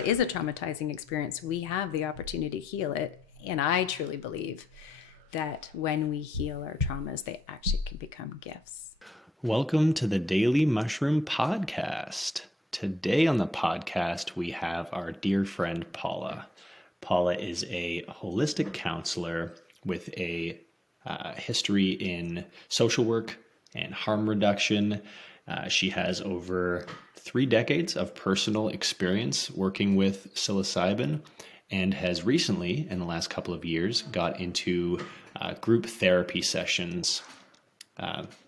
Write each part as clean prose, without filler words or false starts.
that is a traumatizing experience, we have the opportunity to heal it. And I truly believe that when we heal our traumas, they actually can become gifts. Welcome to the Daily Mushroom Podcast. Today on the podcast, we have our dear friend Paula. Paula is a holistic counselor with a history in social work and harm reduction. She has over 3 decades of personal experience working with psilocybin and has recently, in the last couple of years, got into group therapy sessions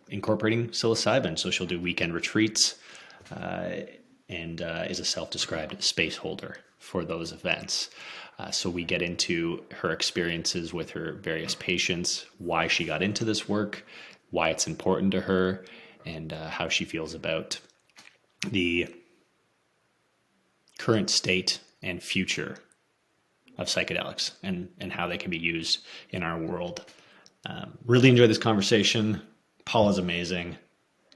incorporating psilocybin. So she'll do weekend retreats and is a self-described space holder for those events. So we get into her experiences with her various patients, why she got into this work, why it's important to her, and how she feels about the current state and future of psychedelics and how they can be used in our world. Really enjoyed this conversation. Paula's amazing.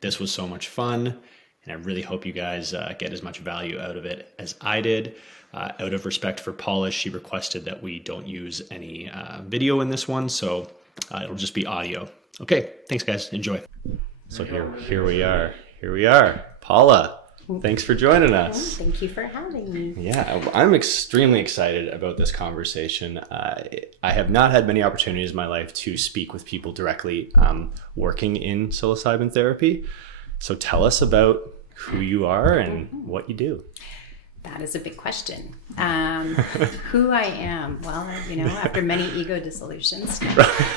This was so much fun, and I really hope you guys get as much value out of it as I did. Out of respect for Paula, she requested that we don't use any video in this one, so it'll just be audio. Okay, thanks guys. Enjoy. So here we are. Paula, thanks for joining us. Thank you for having me. Yeah, I'm extremely excited about this conversation. I have not had many opportunities in my life to speak with people directly working in psilocybin therapy. So tell us about who you are and what you do. That is a big question. Who I am? Well, after many ego dissolutions.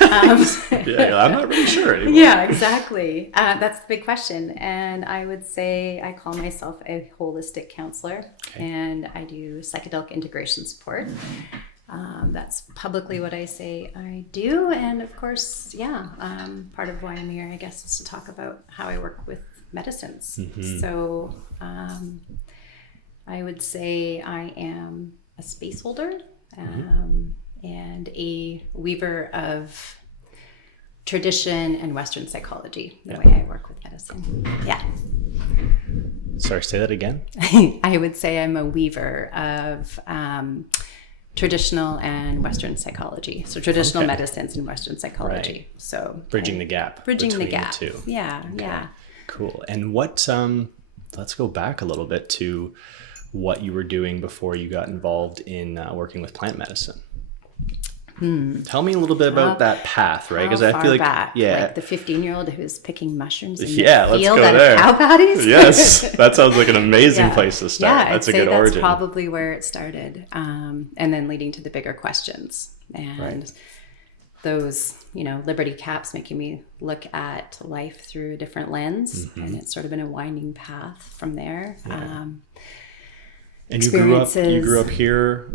I'm not really sure anymore. Yeah, exactly. That's the big question. And I would say I call myself a holistic counselor, and I do psychedelic integration support. That's publicly what I say I do. And of course, part of why I'm here, I guess, is to talk about how I work with medicines. Mm-hmm. So I would say I am a space holder and a weaver of tradition and Western psychology, the way I work with medicine. Yeah. Sorry, say that again. I would say I'm a weaver of traditional and Western psychology. So traditional medicines and Western psychology. Right. So bridging the gap. Bridging the gap. The two. Yeah, okay. Yeah. Cool. And what, let's go back a little bit to what you were doing before you got involved in working with plant medicine. Tell me a little bit about that path, right? Because I feel like like the 15-year-old who's picking mushrooms in the field out of cow patties. Yes, that sounds like an amazing place to start. Yeah, that's a good origin. That's probably where it started, and then leading to the bigger questions and those, liberty caps making me look at life through a different lens, and it's sort of been a winding path from there. Yeah. And you grew up here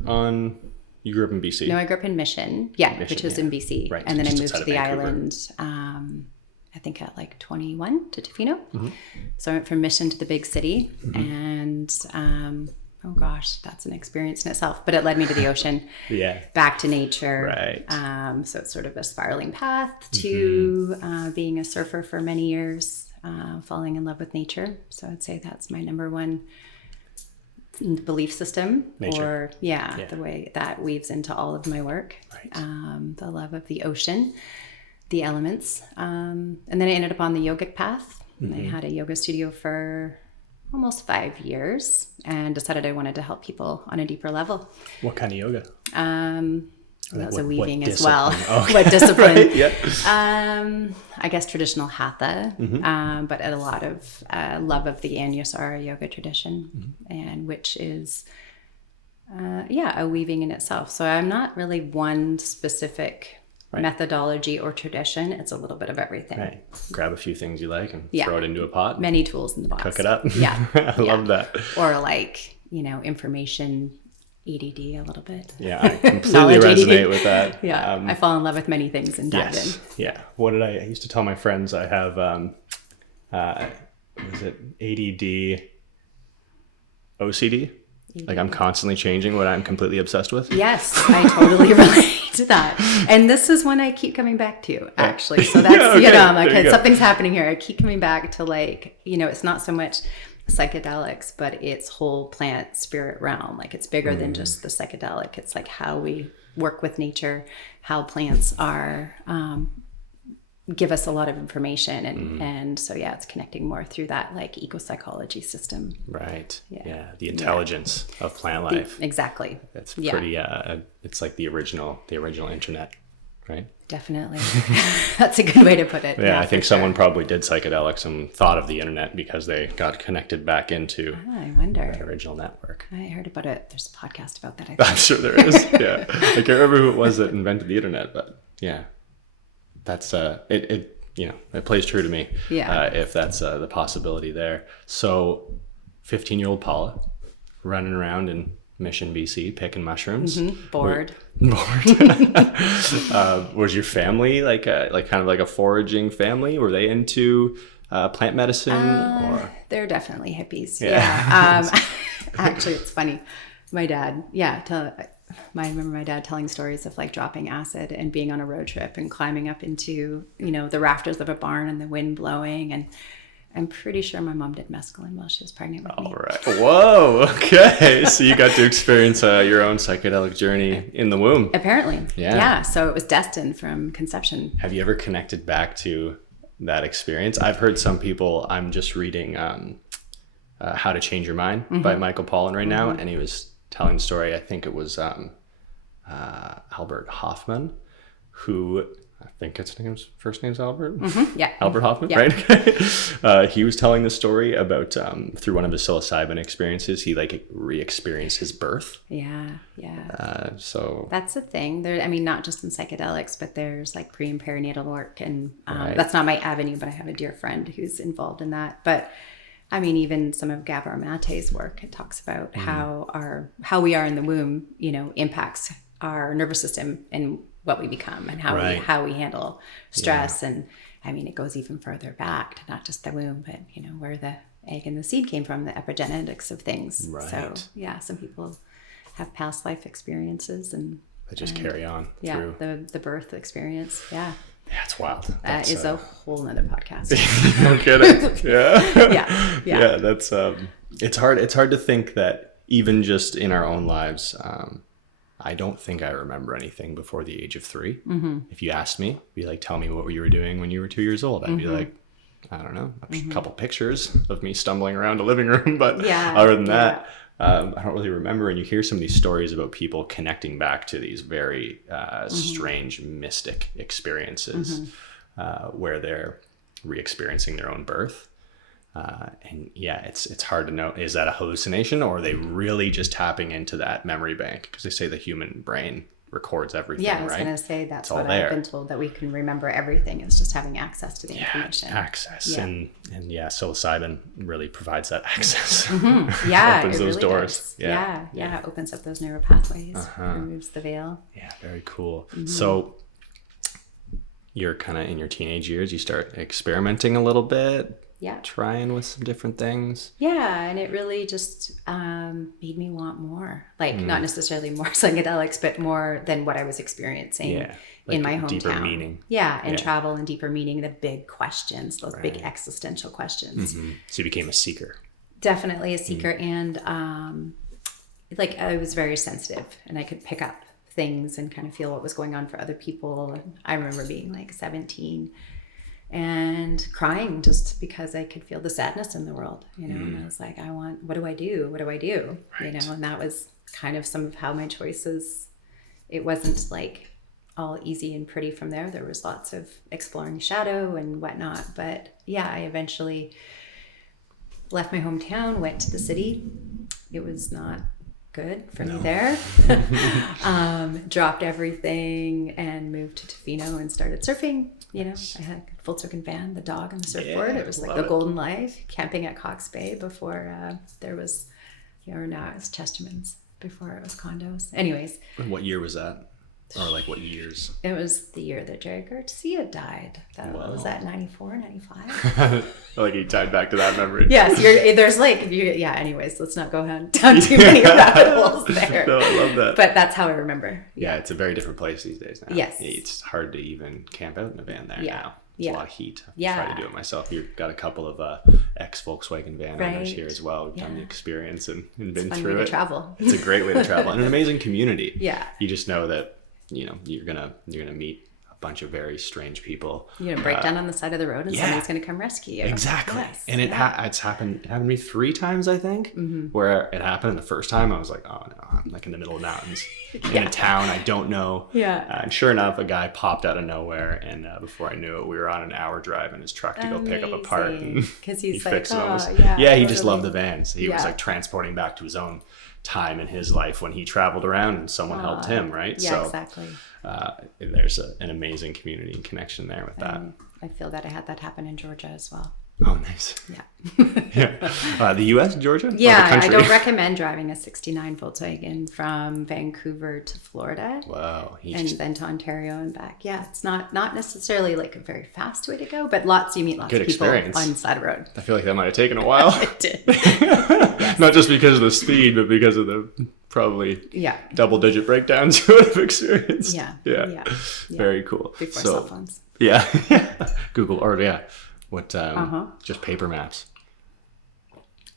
you grew up in BC? No, I grew up in Mission, which was in BC. Right. And then I moved to the island, I think at like 21 to Tofino. Mm-hmm. So I went from Mission to the big city and, oh gosh, that's an experience in itself, but it led me to the ocean, back to nature. Right. So it's sort of a spiraling path to being a surfer for many years, falling in love with nature. So I'd say that's my number one belief system, nature. The way that weaves into all of my work. Right. The love of the ocean, the elements. And then I ended up on the yogic path. I had a yoga studio for almost 5 years and decided I wanted to help people on a deeper level. What kind of yoga? That was a weaving as well. Okay. What discipline? Right, yeah. I guess traditional hatha, but a lot of love of the Anusara yoga tradition, and which is, a weaving in itself. So I'm not really one specific methodology or tradition. It's a little bit of everything. Right. Grab a few things you like and throw it into a pot. Many tools in the box. Cook it up. Yeah. I love that. Or information ADD a little bit. Yeah, I completely resonate ADD. With that. Yeah, I fall in love with many things and dive in. Yeah. What did I used to tell my friends? I have, was it ADD, OCD? Like I'm constantly changing what I'm completely obsessed with. Yes, I totally relate to that. And this is one I keep coming back to, actually. So that's, something's happening here. I keep coming back to it's not so much psychedelics, but it's whole plant spirit realm. Like it's bigger than just the psychedelic. It's like how we work with nature, how plants are, give us a lot of information. And so, yeah, it's connecting more through that like eco-psychology system. Right. Yeah. The intelligence of plant life. Exactly. That's pretty, it's like the original internet, right? Definitely. That's a good way to put it. Yeah, I think someone probably did psychedelics and thought of the internet because they got connected back into I wonder. the original network. I heard about it. There's a podcast about that, I think. I'm sure there is. Yeah. I can't remember who it was that invented the internet, but yeah. That's it plays true to me. Yeah. If that's the possibility there. So 15-year-old Paula running around in Mission, BC, picking mushrooms. Bored. Was your family like kind of like a foraging family? Were they into plant medicine? Or They're definitely hippies. Yeah. Actually, it's funny. My dad, I remember my dad telling stories of like dropping acid and being on a road trip and climbing up into, the rafters of a barn and the wind blowing. And I'm pretty sure my mom did mescaline while she was pregnant with me. All right. Whoa. Okay. So you got to experience your own psychedelic journey in the womb. Apparently. Yeah. Yeah. So it was destined from conception. Have you ever connected back to that experience? I've heard some people, I'm just reading How to Change Your Mind by Michael Pollan right now. And he was telling the story. I think it was Albert Hoffman, who I think first name's Albert. Yeah. Albert Hoffman, yeah. Right? He was telling the story about through one of his psilocybin experiences, he like re-experienced his birth. Yeah. So that's the thing. There, not just in psychedelics, but there's like pre and perinatal work, and Right. that's not my avenue, but I have a dear friend who's involved in that. But even some of Gabor Mate's work, it talks about how we are in the womb, impacts our nervous system and what we become and how we handle stress. Yeah. And it goes even further back to not just the womb, but where the egg and the seed came from, the epigenetics of things. Right. So yeah, some people have past life experiences and they just carry on through the birth experience. Yeah. Yeah, it's wild. That is a whole nother podcast. No kidding. Yeah. Yeah. That's it's hard to think that even just in our own lives, I don't think I remember anything before the age of 3. If you asked me, be like, tell me what you were doing when you were 2 years old. I'd be like, I don't know, a couple pictures of me stumbling around a living room. But other than that, I don't really remember. And you hear some of these stories about people connecting back to these very strange mystic experiences where they're re-experiencing their own birth. And it's hard to know, is that a hallucination or are they really just tapping into that memory bank? Because they say the human brain records everything, yeah, I was right? going to say that's all what there. I've been told, that we can remember everything. It's just having access to the information. Access. Yeah. And psilocybin really provides that access. Yeah, opens it those really doors. Does. Yeah, it opens up those neural pathways, removes the veil. Yeah, very cool. So you're kind of in your teenage years, you start experimenting a little bit. Yeah. Trying with some different things. Yeah, and it really just made me want more. Like not necessarily more psychedelics, but more than what I was experiencing in my hometown. Deeper meaning. Yeah, and travel and deeper meaning, the big questions, those big existential questions. So you became a seeker. Definitely a seeker, and I was very sensitive, and I could pick up things and kind of feel what was going on for other people. And I remember being like 17 and crying just because I could feel the sadness in the world, and I was like, what do I do? What do I do? Right. And that was kind of some of how my choices, it wasn't like all easy and pretty from there. There was lots of exploring shadow and whatnot. But yeah, I eventually left my hometown, went to the city. It was not good for me there. Dropped everything and moved to Tofino and started surfing. I had a full circuit van, the dog and the surfboard. It was like the golden life, camping at Cox Bay before there was, or now it's Chesterman's, before it was condos. Anyways. And what year was that? Or like what years? It was the year that Jerry Garcia died. What was that, 94, 95? Like he tied back to that memory. Yes, there's like, anyways, let's not go down too many rabbit holes there. No, I love that. But that's how I remember. Yeah, it's a very different place these days now. Yes. It's hard to even camp out in a van there now. It's a lot of heat. I try to do it myself. You've got a couple of ex-Volkswagen van owners here as well who've done the experience and been through it. Travel. It's a great way to travel and an amazing community. Yeah. You just know that, you know, you're gonna meet a bunch of very strange people. You're gonna break down on the side of the road and somebody's gonna come rescue you. Exactly. Yes. And it's happened to me 3 times, I think, where it happened. And the first time I was like, oh no, I'm like in the middle of mountains in a town I don't know. Yeah. And sure enough, a guy popped out of nowhere, and before I knew it, we were on an hour drive in his truck to go pick up a part, and because he's he like, fixed it. He just loved the vans. He was like transporting back to his own time in his life when he traveled around and someone helped him, right? Yeah, so exactly. There's an amazing community and connection there with that. I feel that I had that happen in Georgia as well. Oh, nice. Yeah. The U.S., Georgia? Yeah, I don't recommend driving a 69 Volkswagen from Vancouver to Florida. Wow. And then to Ontario and back. Yeah, it's not necessarily like a very fast way to go, but you meet lots of people on the side of the road. I feel like that might have taken a while. It did. Yes. Not just because of the speed, but because of the probably double-digit breakdowns you would have experienced. Yeah. Very cool. Before cell phones. Yeah. Google, or just paper maps.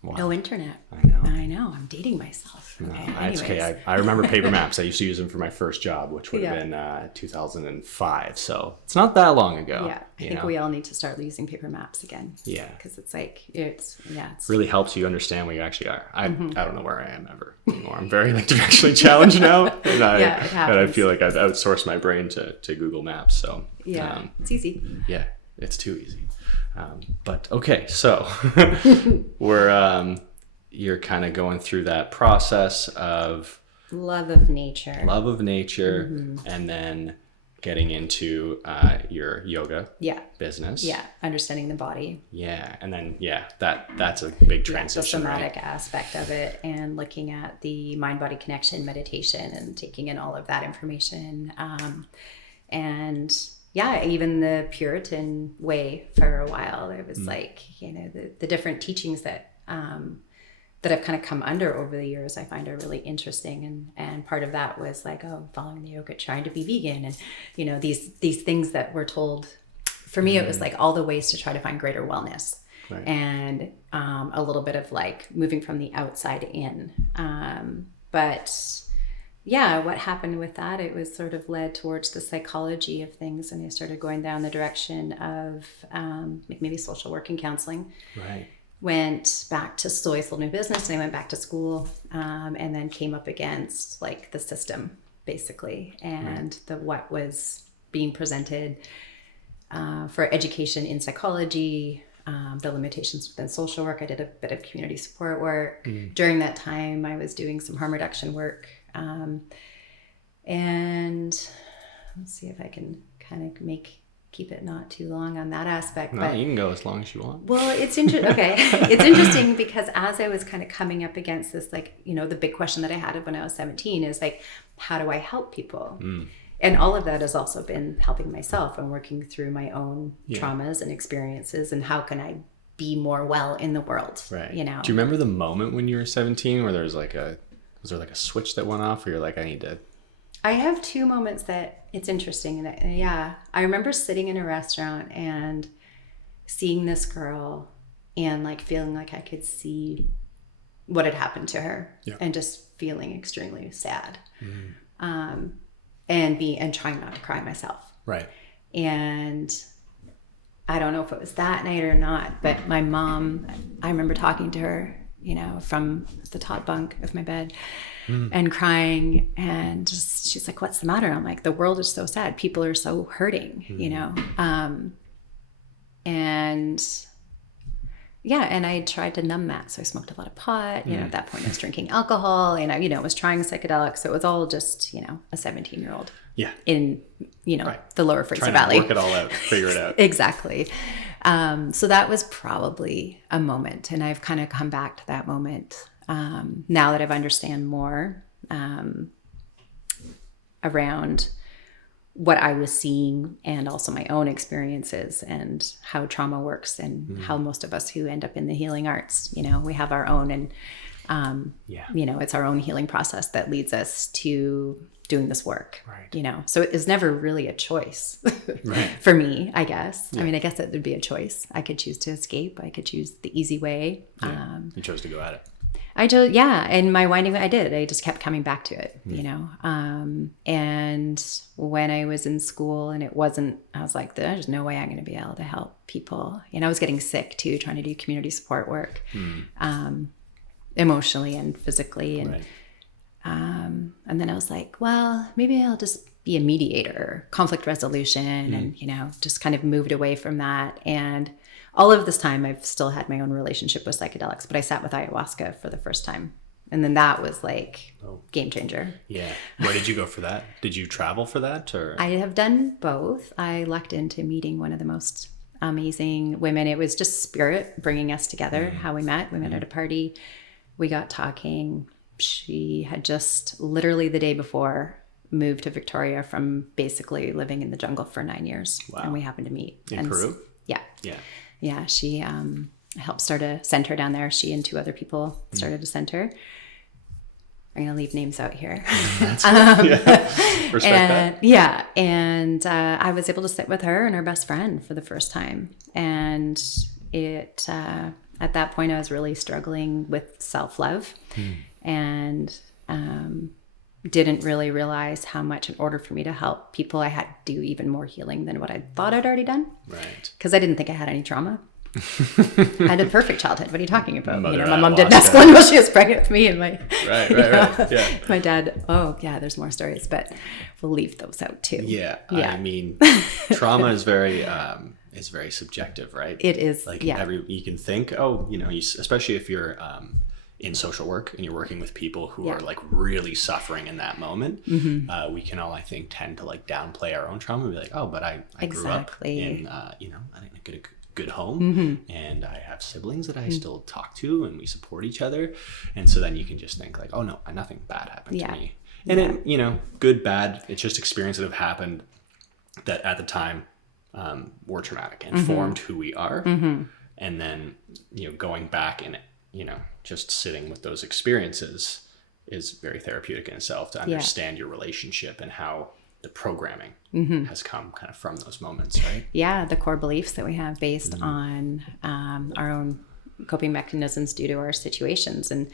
Wow. No internet. I know. I'm dating myself. Okay. It's okay. I remember paper maps. I used to use them for my first job, which would have been 2005. So it's not that long ago. Yeah. I think we all need to start using paper maps again. Yeah. Because it's like, it's really helps you understand where you actually are. I don't know where I am ever anymore. I'm very directionally challenged now. And I feel like I've outsourced my brain to Google Maps. So it's easy. Yeah. It's too easy. But okay, so you're kind of going through that process of love of nature, and then getting into your yoga business. Yeah, understanding the body. Yeah, and then that's a big transition. The somatic aspect of it, and looking at the mind-body connection meditation, and taking in all of that information, and even the Puritan way for a while. There was like, the different teachings that I've kind of come under over the years, I find are really interesting. And part of that was like, following the yoga, trying to be vegan. And, these things that we're told, for me, it was like all the ways to try to find greater wellness. Right. And a little bit of like moving from the outside in. What happened with that, it was sort of led towards the psychology of things, and I started going down the direction of maybe social work and counseling. Right. Went back to school, I sold my business, and I went back to school, and then came up against like the system, basically, and what was being presented for education in psychology, the limitations within social work. I did a bit of community support work. During that time, I was doing some harm reduction work. And let's see if I can kind of keep it not too long on that aspect. No, you can go as long as you want. Well, it's interesting. Okay. It's interesting because as I was kind of coming up against this, like, the big question that I had when I was 17 is like, how do I help people? And all of that has also been helping myself and working through my own traumas and experiences, and how can I be more well in the world? Right. Do you remember the moment when you were 17 where there was like a switch that went off, or you're like, I have 2 moments that it's interesting. And I remember sitting in a restaurant and seeing this girl and like feeling like I could see what had happened to her, and just feeling extremely sad. And trying not to cry myself. Right. And I don't know if it was that night or not, but my mom, I remember talking to her, from the top bunk of my bed and crying, and just, she's like, what's the matter? I'm like, the world is so sad. People are so hurting, and I tried to numb that. So I smoked a lot of pot, at that point I was drinking alcohol, and I, was trying psychedelics. So it was all just, a 17-year-old in, the Lower Fraser Valley. Trying to work it all out, figure it out. Exactly. So that was probably a moment, and I've kind of come back to that moment now that I've understand more around what I was seeing, and also my own experiences, and how trauma works, and how most of us who end up in the healing arts, we have our own, and it's our own healing process that leads us to doing this work, Right. you know? So it was never really a choice Right. for me, I guess. Yeah. I mean, I guess it would be a choice. I could choose to escape. I could choose the easy way. Yeah. You chose to go at it. And my winding, I did. I just kept coming back to it, you know? And when I was in school and I was like, there's no way I'm going to be able to help people. And I was getting sick too, trying to do community support work, emotionally and physically. And, Right. and then I was like, well, maybe I'll just be a mediator, conflict resolution, and, you know, just kind of moved away from that. And all of this time, I've still had my own relationship with psychedelics, but I sat with ayahuasca for the first time. And then that was like game changer. Yeah. Where did you go for that? Did you travel for that, or? I have done both. I lucked into meeting one of the most amazing women. It was just spirit bringing us together, how we met. We met at a party. We got talking. She had just literally the day before moved to Victoria from basically living in the jungle for 9 years. Wow. And we happened to meet. In Peru? Yeah. Yeah. Yeah, she helped start a center down there. She and 2 other people started a center. I'm going to leave names out here. Respect that. Yeah, and I was able to sit with her and her best friend for the first time. And it at that point, I was really struggling with self-love and didn't really realize how much in order for me to help people, I had to do even more healing than what I thought I'd already done. Right. Because I didn't think I had any trauma. I had a perfect childhood. What are you talking about? Mother You know, my mom did ayahuasca. mescaline while she was pregnant with me, and my Right. Yeah. my dad. Oh yeah, there's more stories, but we'll leave those out too. Yeah. Yeah. I mean, trauma is very subjective, right? It is. Like yeah. you can think, oh, you know, especially if you're in social work and you're working with people who are like really suffering in that moment, we can all, I think, tend to like downplay our own trauma and be like, oh, but I grew up in, you know, I didn't get a good home and I have siblings that I still talk to and we support each other. And so then you can just think like, oh no, nothing bad happened to me. And then, you know, good, bad, it's just experiences that have happened that at the time were traumatic and formed who we are. And then, you know, going back and, you know, just sitting with those experiences is very therapeutic in itself to understand your relationship and how the programming has come kind of from those moments, right? Yeah, the core beliefs that we have based on our own coping mechanisms due to our situations. And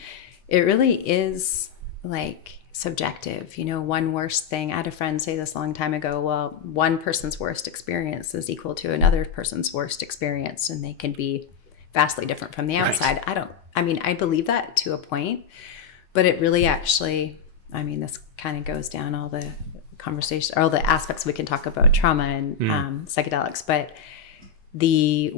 it really is like subjective. You know, one worst thing, I had a friend say this a long time ago, well, one person's worst experience is equal to another person's worst experience, and they can be vastly different from the outside. Right. I believe that to a point, but it really actually, I mean, this kind of goes down all the conversation, all the aspects we can talk about trauma and psychedelics, but the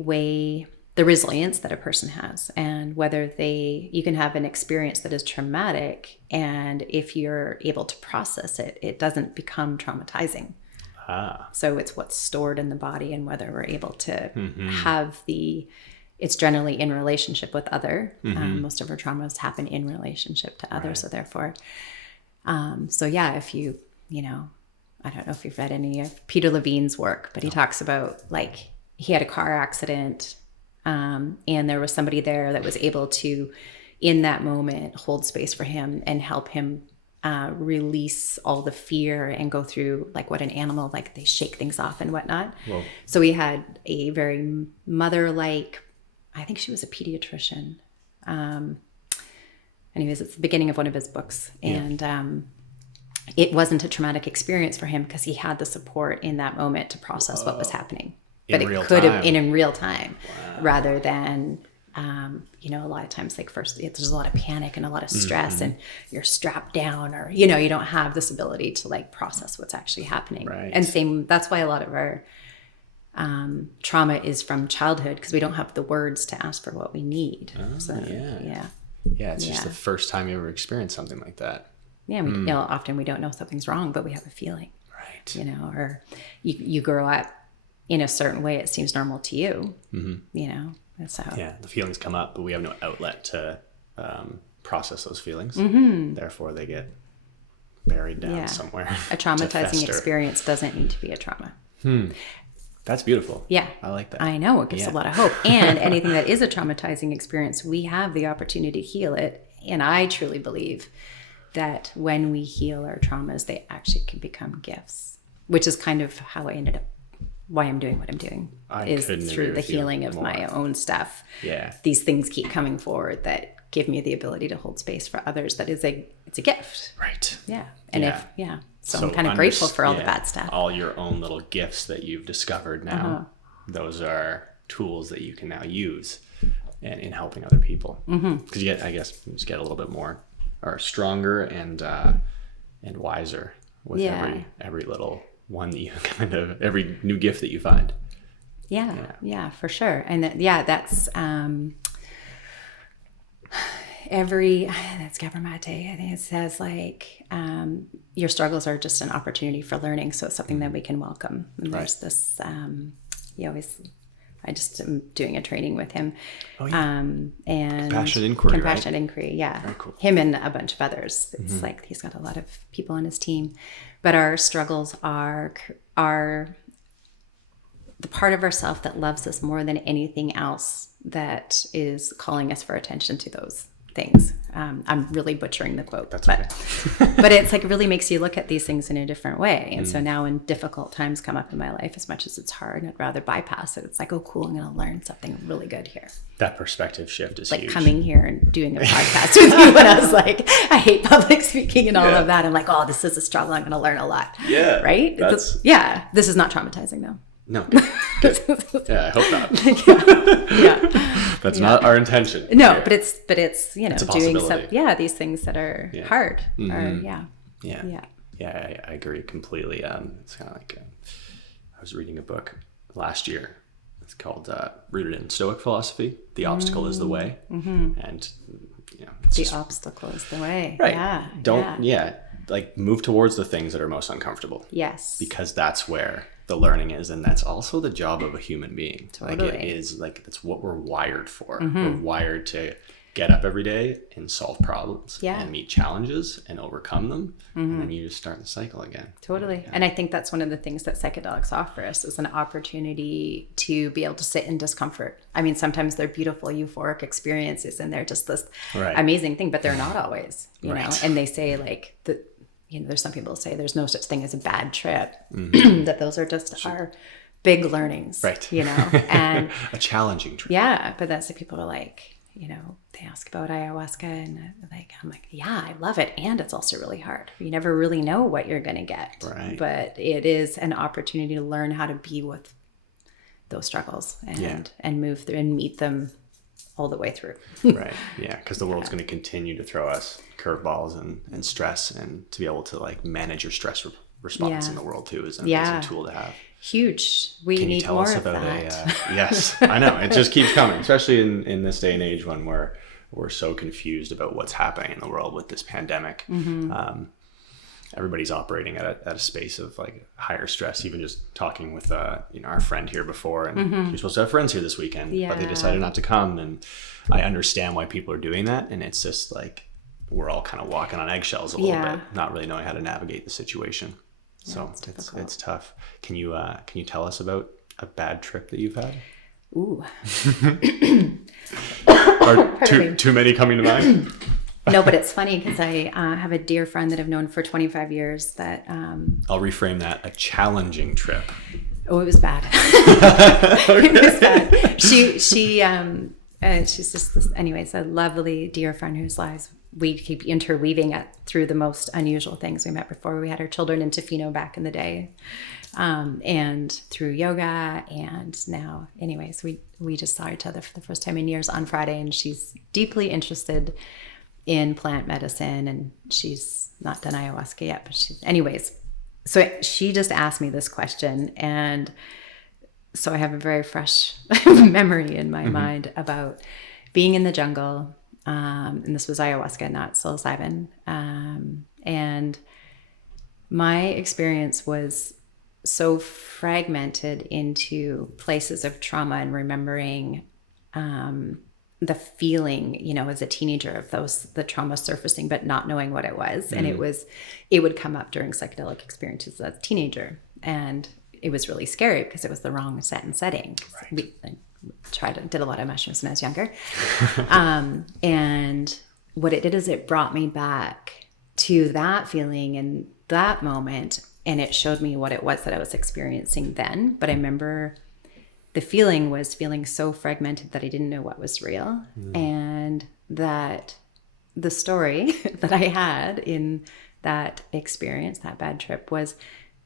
resilience that a person has, and whether you can have an experience that is traumatic, and if you're able to process it, it doesn't become traumatizing. So it's what's stored in the body, and whether we're able to have it's generally in relationship with other. Most of our traumas happen in relationship to others. Right. So therefore, if you know, I don't know if you've read any of Peter Levine's work, but he talks about like he had a car accident and there was somebody there that was able to, in that moment, hold space for him and help him release all the fear and go through like what an animal, like they shake things off and whatnot. Whoa. So he had a very mother-like, I think she was a pediatrician. Anyways, it's the beginning of one of his books. And it wasn't a traumatic experience for him because he had the support in that moment to process what was happening. But it could have been in real time rather than, you know, a lot of times like first there's a lot of panic and a lot of stress and you're strapped down, or, you know, you don't have this ability to like process what's actually happening. Right. And that's why a lot of our trauma is from childhood, because we don't have the words to ask for what we need. It's just the first time you ever experienced something like that. You know, often we don't know something's wrong, but we have a feeling, right? You know, or you grow up in a certain way, it seems normal to you. You know, that's how the feelings come up, but we have no outlet to process those feelings. Therefore they get buried down somewhere. A traumatizing experience doesn't need to be a trauma. That's beautiful. Yeah. I like that. I know. It gives a lot of hope. And anything that is a traumatizing experience, we have the opportunity to heal it. And I truly believe that when we heal our traumas, they actually can become gifts, which is kind of how I ended up, why I'm doing what I'm doing, is through the healing of my own stuff. Yeah. These things keep coming forward that give me the ability to hold space for others. That is it's a gift. Right. Yeah. And so I'm kind of grateful for all the bad stuff. All your own little gifts that you've discovered now, those are tools that you can now use in helping other people. Because I guess you just get a little bit more, or stronger and wiser with every little one that you every new gift that you find. Yeah, for sure. And that's that's Gabriel-Mate. I think it says like, your struggles are just an opportunity for learning. So it's something that we can welcome. And there's this, I just am doing a training with him. And Compassionate Inquiry, yeah. Very cool. Him and a bunch of others. It's like he's got a lot of people on his team, but our struggles are the part of ourself that loves us more than anything else that is calling us for attention to those things. I'm really butchering the quote, but it's like, it really makes you look at these things in a different way. And so now when difficult times come up in my life, as much as it's hard, I'd rather bypass it. It's like, oh, cool, I'm going to learn something really good here. That perspective shift is like huge. Coming here and doing a podcast with you when I was like, I hate public speaking and all of that. I'm like, oh, this is a struggle. I'm going to learn a lot. Yeah. Right? This is not traumatizing though. No. Good. Yeah, I hope not. Yeah. That's not our intention. No, here. but it's doing some these things that are hard. Yeah, I agree completely. It's kind of like I was reading a book last year. It's called Rooted in Stoic Philosophy. The obstacle is the way. And the obstacle is the way. Right. Like move towards the things that are most uncomfortable. Yes. Because that's where the learning is, and that's also the job of a human being. Totally. Like it is like, that's what we're wired for. We're wired to get up every day and solve problems and meet challenges and overcome them. And then you just start the cycle again. Totally. And I think that's one of the things that psychedelics offer us, is an opportunity to be able to sit in discomfort. I mean, sometimes they're beautiful, euphoric experiences and they're just this amazing thing, but they're not always, you know, and they say like there's some people who say there's no such thing as a bad trip, that those are just our big learnings, right? You know, and a challenging trip. Yeah. But that's the people are like, they ask about ayahuasca and I'm like, yeah, I love it. And it's also really hard. You never really know what you're going to get, right? But it is an opportunity to learn how to be with those struggles and move through and meet them all the way through. Right. Yeah. Because the world's going to continue to throw us curveballs and stress, and to be able to like manage your stress response in the world too is an amazing tool to have. Huge. We need more of that. Yes, I know. It just keeps coming, especially in this day and age when we're so confused about what's happening in the world with this pandemic. Everybody's operating at a space of like higher stress. Even just talking with our friend here before, and you're supposed to have friends here this weekend, but they decided not to come. And I understand why people are doing that. And it's just like we're all kind of walking on eggshells a little bit, not really knowing how to navigate the situation. So it's tough. Can you tell us about a bad trip that you've had? Ooh. Are too many coming to mind? No, but it's funny because I have a dear friend that I've known for 25 years that... I'll reframe that, a challenging trip. Oh, it was bad. It was bad. She's just this, anyways, a lovely dear friend whose lives we keep interweaving through the most unusual things. We met before we had our children in Tofino back in the day, and through yoga, and now, anyways, we just saw each other for the first time in years on Friday, and she's deeply interested in plant medicine, and she's not done ayahuasca yet, but anyways, so she just asked me this question, and so I have a very fresh memory in my mind about being in the jungle. And this was ayahuasca, not psilocybin. And my experience was so fragmented into places of trauma and remembering the feeling, as a teenager of the trauma surfacing, but not knowing what it was. And it would come up during psychedelic experiences as a teenager. And it was really scary because it was the wrong setting. Right. Did a lot of mushrooms when I was younger. And what it did is it brought me back to that feeling in that moment. And it showed me what it was that I was experiencing then. But I remember the feeling was feeling so fragmented that I didn't know what was real. And that the story that I had in that experience, that bad trip, was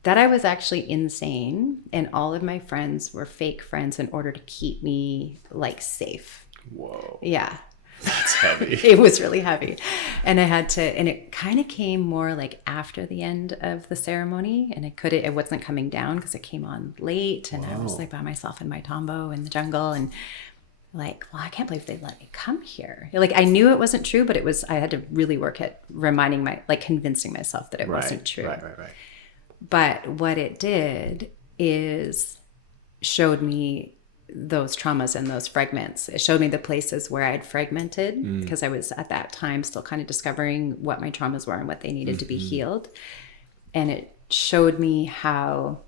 that I was actually insane and all of my friends were fake friends in order to keep me like safe. Whoa. Yeah. That's heavy. It was really heavy. And I had to, and it kind of came more like after the end of the ceremony, and it wasn't coming down because it came on late, and I was like by myself in my tombo in the jungle, and like, well, I can't believe they let me come here. Like, I knew it wasn't true, but I had to really work at convincing myself that it wasn't true. Right. But what it did is showed me those traumas and those fragments. It showed me the places where I'd fragmented because I was at that time still kind of discovering what my traumas were and what they needed to be healed. And it showed me how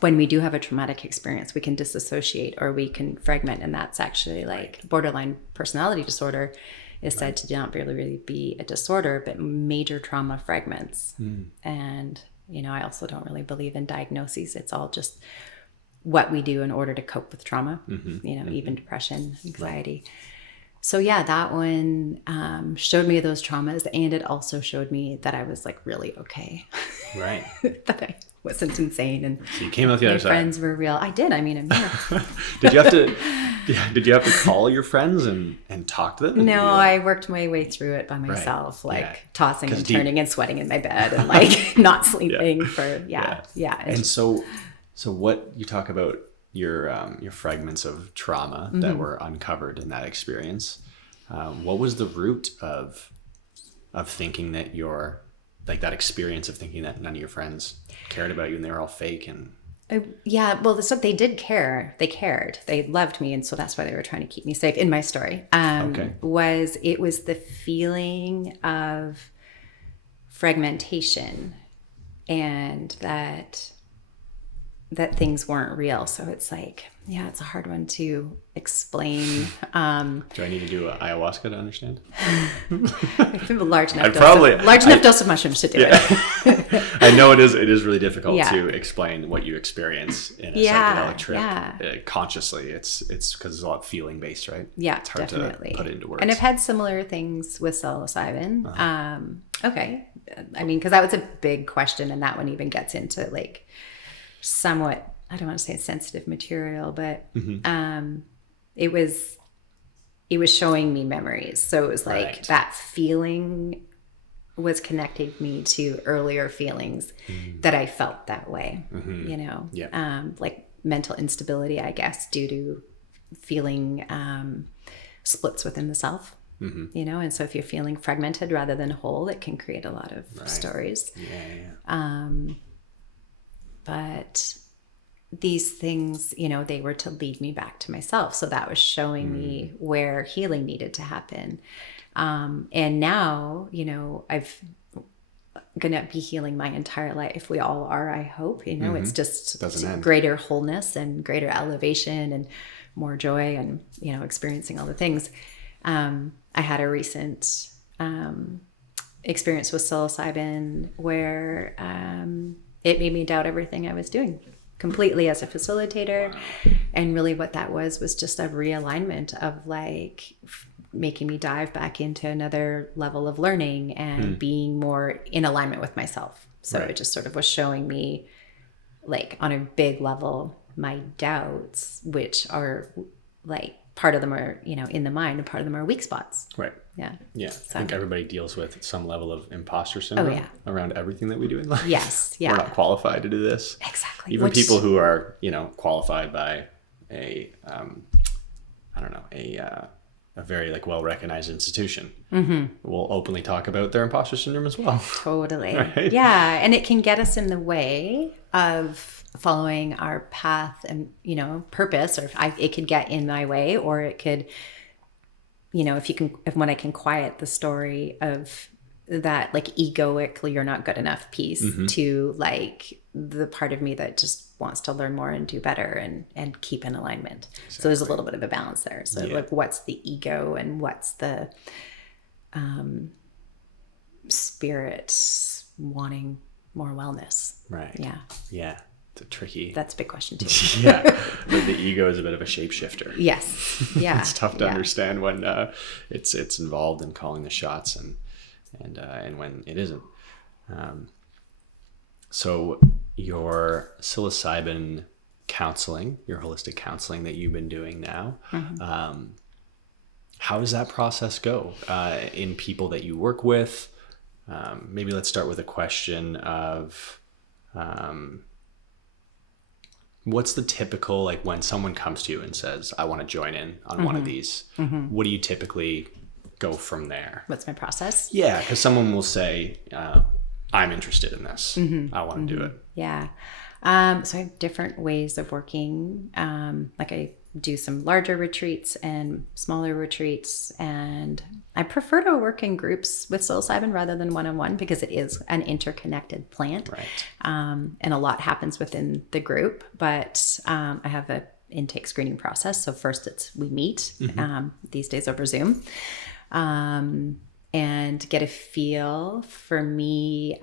when we do have a traumatic experience, we can disassociate or we can fragment. And that's actually like borderline personality disorder is said to not really be a disorder, but major trauma fragments. And, I also don't really believe in diagnoses. It's all just what we do in order to cope with trauma, even depression, anxiety. So yeah, that one showed me those traumas, and it also showed me that I was like really okay. Right. That I wasn't insane, and so you came out the other side. My friends were real. I did. I mean, I'm here. Did you have to call your friends and talk to them? No, I worked my way through it by myself, tossing and turning and sweating in my bed and like not sleeping for And so what you talk about your fragments of trauma that were uncovered in that experience. What was the root of thinking that that experience of thinking that none of your friends cared about you and they were all fake and they did care. They cared. They loved me, and so that's why they were trying to keep me safe. In my story, was the feeling of fragmentation and that things weren't real. So it's like, it's a hard one to explain. Do I need to do ayahuasca to understand? I have a large enough dose of mushrooms to do it. I know it is really difficult to explain what you experience in a psychedelic trip consciously. It's because it's a lot feeling based, right? Yeah, it's hard definitely. to put it into words. And I've had similar things with psilocybin. Okay. I mean, because that was a big question, and that one even gets into like somewhat, I don't want to say sensitive material, but it was showing me memories. So it was like that feeling was connecting me to earlier feelings that I felt that way, like mental instability, I guess, due to feeling splits within the self. And so if you're feeling fragmented rather than whole, it can create a lot of stories. But these things, they were to lead me back to myself. So that was showing me where healing needed to happen. And now, I've gonna be healing my entire life. We all are, I hope. It's just greater wholeness and greater elevation and more joy and, experiencing all the things. I had a recent experience with psilocybin where it made me doubt everything I was doing completely as a facilitator. And really what that was just a realignment of like making me dive back into another level of learning and being more in alignment with myself. So it just sort of was showing me like on a big level my doubts, which are like part of them are, in the mind, and part of them are weak spots. Right. Yeah. Yeah. So. I think everybody deals with some level of imposter syndrome around everything that we do in life. Yes. Yeah. We're not qualified to do this. Exactly. Even people who are, qualified by a very like well-recognized institution will openly talk about their imposter syndrome as well. Totally. Right? Yeah. And it can get us in the way of following our path and, purpose, or it could get in my way, or it could, when I can quiet the story of that, like egoically, you're not good enough piece to like the part of me that just wants to learn more and do better and keep in alignment. Exactly. So there's a little bit of a balance there. So like what's the ego and what's the, spirit wanting more wellness. Right. Yeah. Yeah. It's a tricky. That's a big question too. Yeah. But the ego is a bit of a shapeshifter. Yes. Yeah. It's tough to understand when it's involved in calling the shots and when it isn't. So your psilocybin counseling, your holistic counseling that you've been doing now, how does that process go in people that you work with? Maybe let's start with a question of what's the typical, like when someone comes to you and says, I want to join in on one of these, what do you typically go from there? What's my process? Yeah, because someone will say, I'm interested in this. I want to do it. Yeah. So I have different ways of working. Like I do some larger retreats and smaller retreats, and I prefer to work in groups with psilocybin rather than one-on-one because it is an interconnected plant. Right. And a lot happens within the group, but I have a intake screening process. So first we meet these days over Zoom. And get a feel. For me,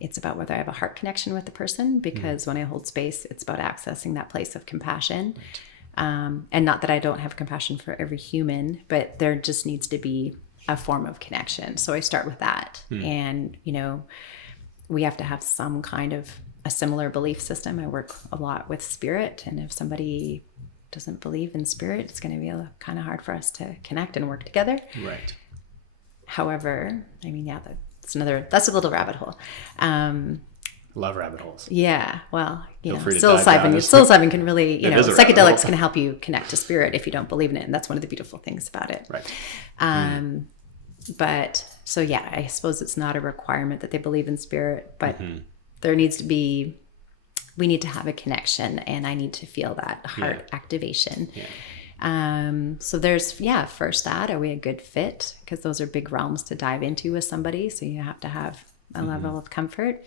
it's about whether I have a heart connection with the person, because when I hold space, it's about accessing that place of compassion. And not that I don't have compassion for every human, but there just needs to be a form of connection. So I start with that. And, we have to have some kind of a similar belief system. I work a lot with spirit. And if somebody doesn't believe in spirit, it's going to be kind of hard for us to connect and work together. Right. However, I mean, yeah, that's a little rabbit hole. Love rabbit holes. Yeah. Well, psilocybin can really, psychedelics can help you connect to spirit if you don't believe in it. And that's one of the beautiful things about it. Right. But so, yeah, I suppose it's not a requirement that they believe in spirit, but we need to have a connection, and I need to feel that heart activation. Yeah. So there's, first that, are we a good fit? Because those are big realms to dive into with somebody. So you have to have a level of comfort.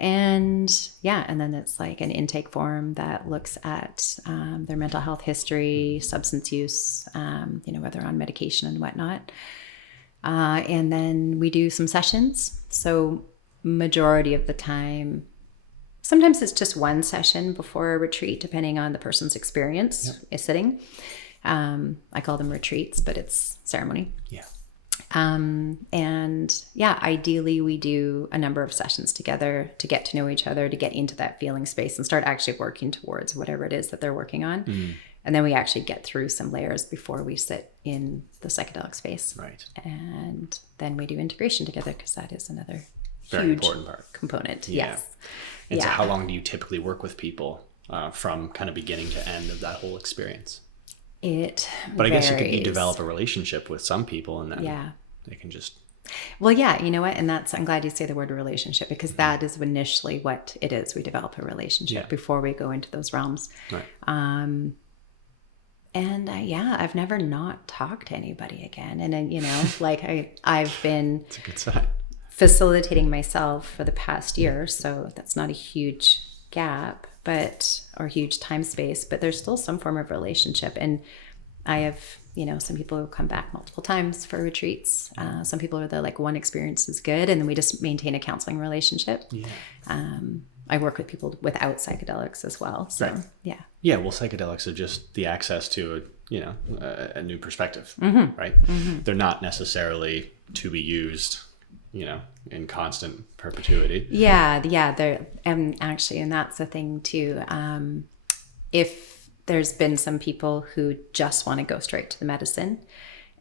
And and then it's like an intake form that looks at their mental health history, substance use, whether on medication and whatnot. And then we do some sessions. So majority of the time, sometimes it's just one session before a retreat, depending on the person's experience is sitting. I call them retreats, but it's ceremony. Yeah. Ideally we do a number of sessions together to get to know each other, to get into that feeling space and start actually working towards whatever it is that they're working on. And then we actually get through some layers before we sit in the psychedelic space. Right. And then we do integration together, because that is another very huge important part. Component. Yeah. Yes. And so how long do you typically work with people from kind of beginning to end of that whole experience? But I guess you develop a relationship with some people, and then they can just. Well, yeah, you know what? And I'm glad you say the word relationship, because that is initially what it is. We develop a relationship before we go into those realms. Right. I've never not talked to anybody again. And then, I've been it's a good sign. Facilitating myself for the past year. So that's not a huge gap, or huge time space, but there's still some form of relationship. And I have, some people who come back multiple times for retreats. Some people are one experience is good, and then we just maintain a counseling relationship. Yeah. I work with people without psychedelics as well. So, right. Yeah. Yeah. Well, psychedelics are just the access to a new perspective, right? They're not necessarily to be used, in constant perpetuity. Yeah. They're, and that's the thing too. If there's been some people who just want to go straight to the medicine,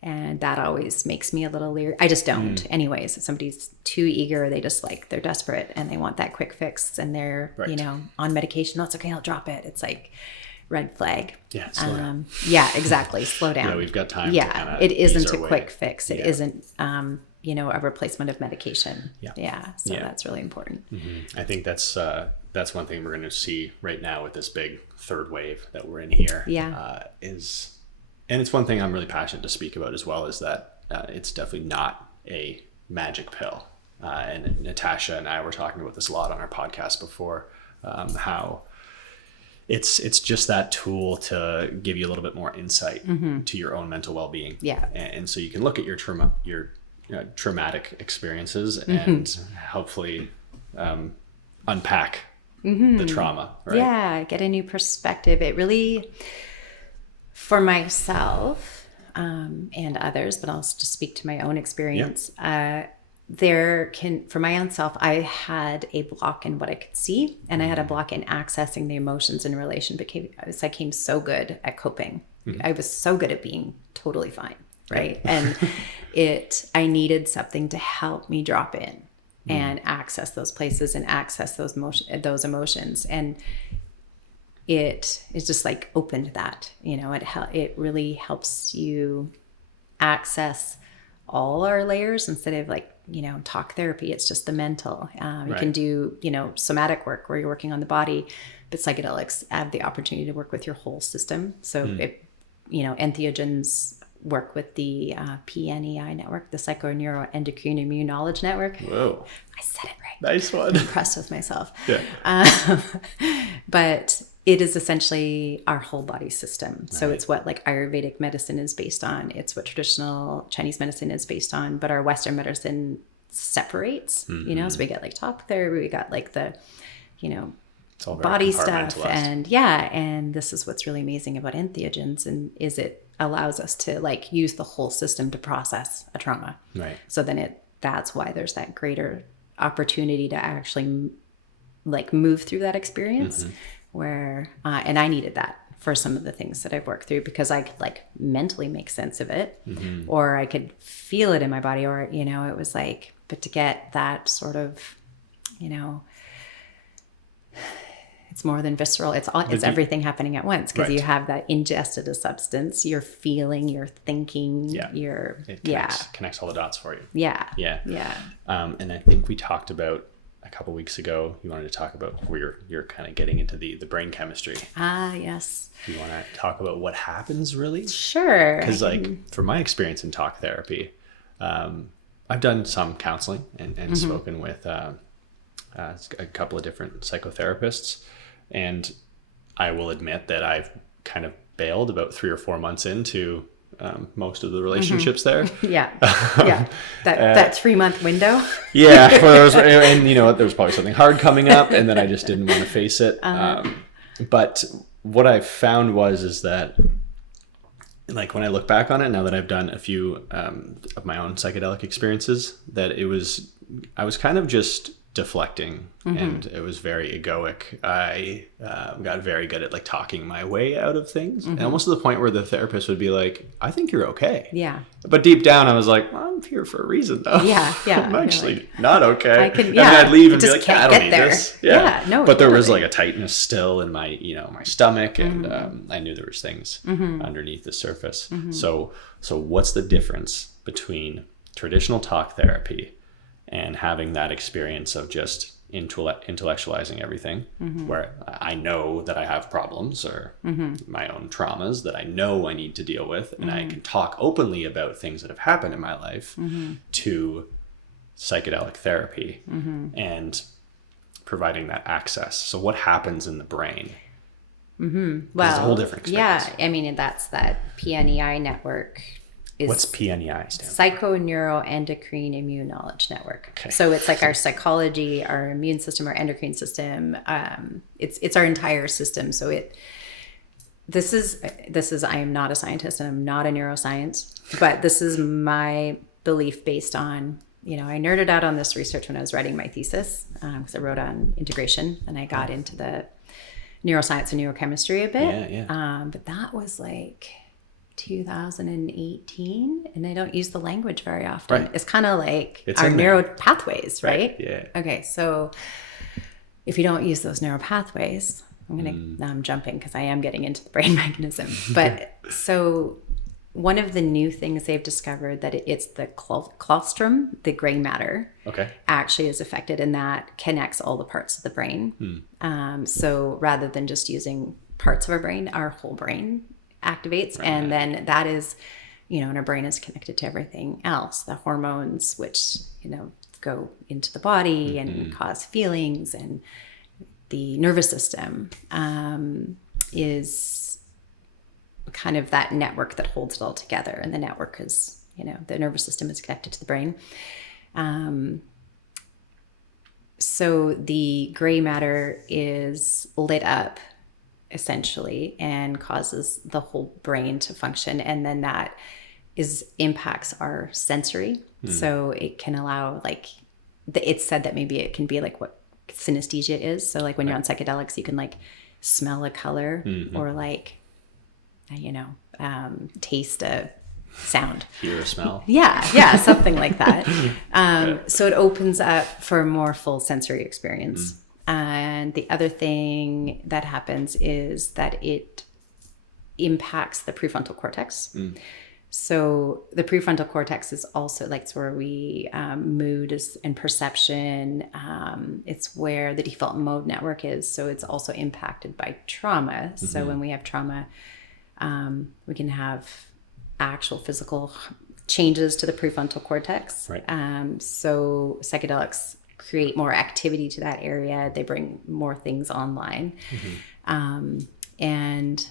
and that always makes me a little leery. I just don't. Anyways, if somebody's too eager, they just they're desperate and they want that quick fix, and they're, on medication. No, it's okay, I'll drop it. It's red flag. Yeah, slow down. Yeah, exactly. Slow down. Yeah, we've got time. Yeah, it isn't a quick fix. It isn't, a replacement of medication. Yeah. So that's really important. I think that's one thing we're going to see right now with this big third wave that we're in here. Yeah. And it's one thing I'm really passionate to speak about as well, is that it's definitely not a magic pill. And Natasha and I were talking about this a lot on our podcast before, how it's just that tool to give you a little bit more insight to your own mental well-being. Yeah. And so you can look at your traumatic experiences and hopefully unpack the trauma, right? Yeah, get a new perspective. It really, for myself and others, but I'll just speak to my own experience. For my own self, I had a block in what I could see, and I had a block in accessing the emotions in relation. I became so good at coping. I was so good at being totally fine, right? And I needed something to help me drop in and access those places and access those emotions. And it just like opened that, it really helps you access all our layers instead of like, talk therapy. It's just the mental. You can do, somatic work where you're working on the body, but psychedelics have the opportunity to work with your whole system. So entheogens work with the PNEI network, the Psychoneuroendocrine Immunology Network. Whoa. I said it right. Nice one. I'm impressed with myself. Yeah. But it is essentially our whole body system. So it's what like Ayurvedic medicine is based on. It's what traditional Chinese medicine is based on. But our Western medicine separates, so we get like talk therapy, we got like the, It's all very body stuff. compartmentalized. And this is what's really amazing about entheogens, and is it allows us to like use the whole system to process a trauma. Right. So then that's why there's that greater opportunity to actually like move through that experience where, and I needed that for some of the things that I've worked through, because I could like mentally make sense of it, or I could feel it in my body, or, it was like, but to get that sort of, it's more than visceral. It's everything happening at once, because you have that ingested a substance, you're feeling, you're thinking, it connects all the dots for you. Yeah. And I think we talked about a couple weeks ago, you wanted to talk about where you're kind of getting into the brain chemistry. Yes. Do you want to talk about what happens really? Sure. Because like from my experience in talk therapy, I've done some counseling and spoken with a couple of different psychotherapists. And I will admit that I've kind of bailed about 3 or 4 months into most of the relationships there. That 3-month window. And there was probably something hard coming up, and then I just didn't want to face it. But what I found is that, like, when I look back on it, now that I've done a few of my own psychedelic experiences, that I was kind of just deflecting, and it was very egoic. I got very good at like talking my way out of things, and almost to the point where the therapist would be like, "I think you're okay." Yeah. But deep down, I was like, well, "I'm here for a reason, though." Yeah. I'm actually not okay. And then I'd leave and be like, "I don't need there. this." But there was like a tightness still in my, my stomach, and I knew there was things underneath the surface. So what's the difference between traditional talk therapy and having that experience of just intellectualizing everything, where I know that I have problems or my own traumas that I know I need to deal with, and I can talk openly about things that have happened in my life, to psychedelic therapy and providing that access. So what happens in the brain? Well, it's a whole different experience. Yeah, I mean, that's that PNEI network. What's PNEI stand for? Psychoneuroendocrine Immunology Network. Okay. So it's like our psychology, our immune system, our endocrine system. It's our entire system. So this is I am not a scientist and I'm not a neuroscience, but this is my belief based on, I nerded out on this research when I was writing my thesis, because I wrote on integration, and I got into the neuroscience and neurochemistry a bit. But that was like 2018, and I don't use the language very often. It's kind of like our neural pathways, right? Yeah. Okay, so if you don't use those neural pathways, now I'm jumping because I am getting into the brain mechanism. But so one of the new things they've discovered, that it's the colostrum, the gray matter, actually is affected, and that connects all the parts of the brain. So rather than just using parts of our brain, our whole brain activates, and then that is, and our brain is connected to everything else, the hormones which go into the body and cause feelings, and the nervous system is kind of that network that holds it all together, and the network is the nervous system is connected to the brain. So the gray matter is lit up essentially and causes the whole brain to function. And then that impacts our sensory. So it can allow it's said that maybe it can be like what synesthesia is. So like when you're on psychedelics, you can like smell a color or like, taste a sound. Hear a smell. Yeah, something like that. So it opens up for a more full sensory experience. And the other thing that happens is that it impacts the prefrontal cortex. So the prefrontal cortex is also like it's where we mood and perception. It's where the default mode network is. So it's also impacted by trauma. So when we have trauma, we can have actual physical changes to the prefrontal cortex. Right. So psychedelics create more activity to that area. They bring more things online. And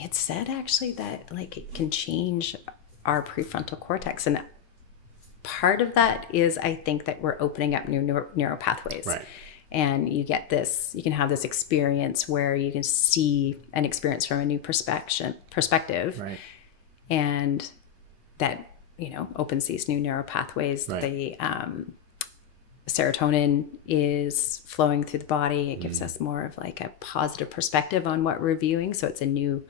it's said actually that like it can change our prefrontal cortex. And part of that is, I think, that we're opening up new neural pathways. Right. And you can have this experience where you can see an experience from a new perspective. Right. And that, opens these new neural pathways. Right. The serotonin is flowing through the body. It gives us more of like a positive perspective on what we're viewing. So it's a new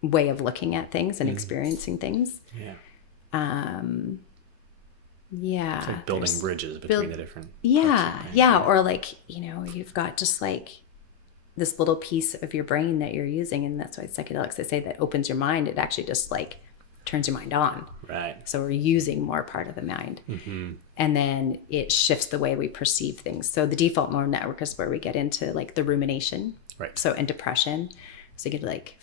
way of looking at things and experiencing things. Yeah. Yeah. It's like building bridges between the different. Yeah. Or like, you've got just like this little piece of your brain that you're using. And that's why psychedelics, they say that opens your mind. It actually just like turns your mind on. Right. So we're using more part of the mind. And then it shifts the way we perceive things. So the default mode network is where we get into like the rumination. Right. So, and depression. So you get like,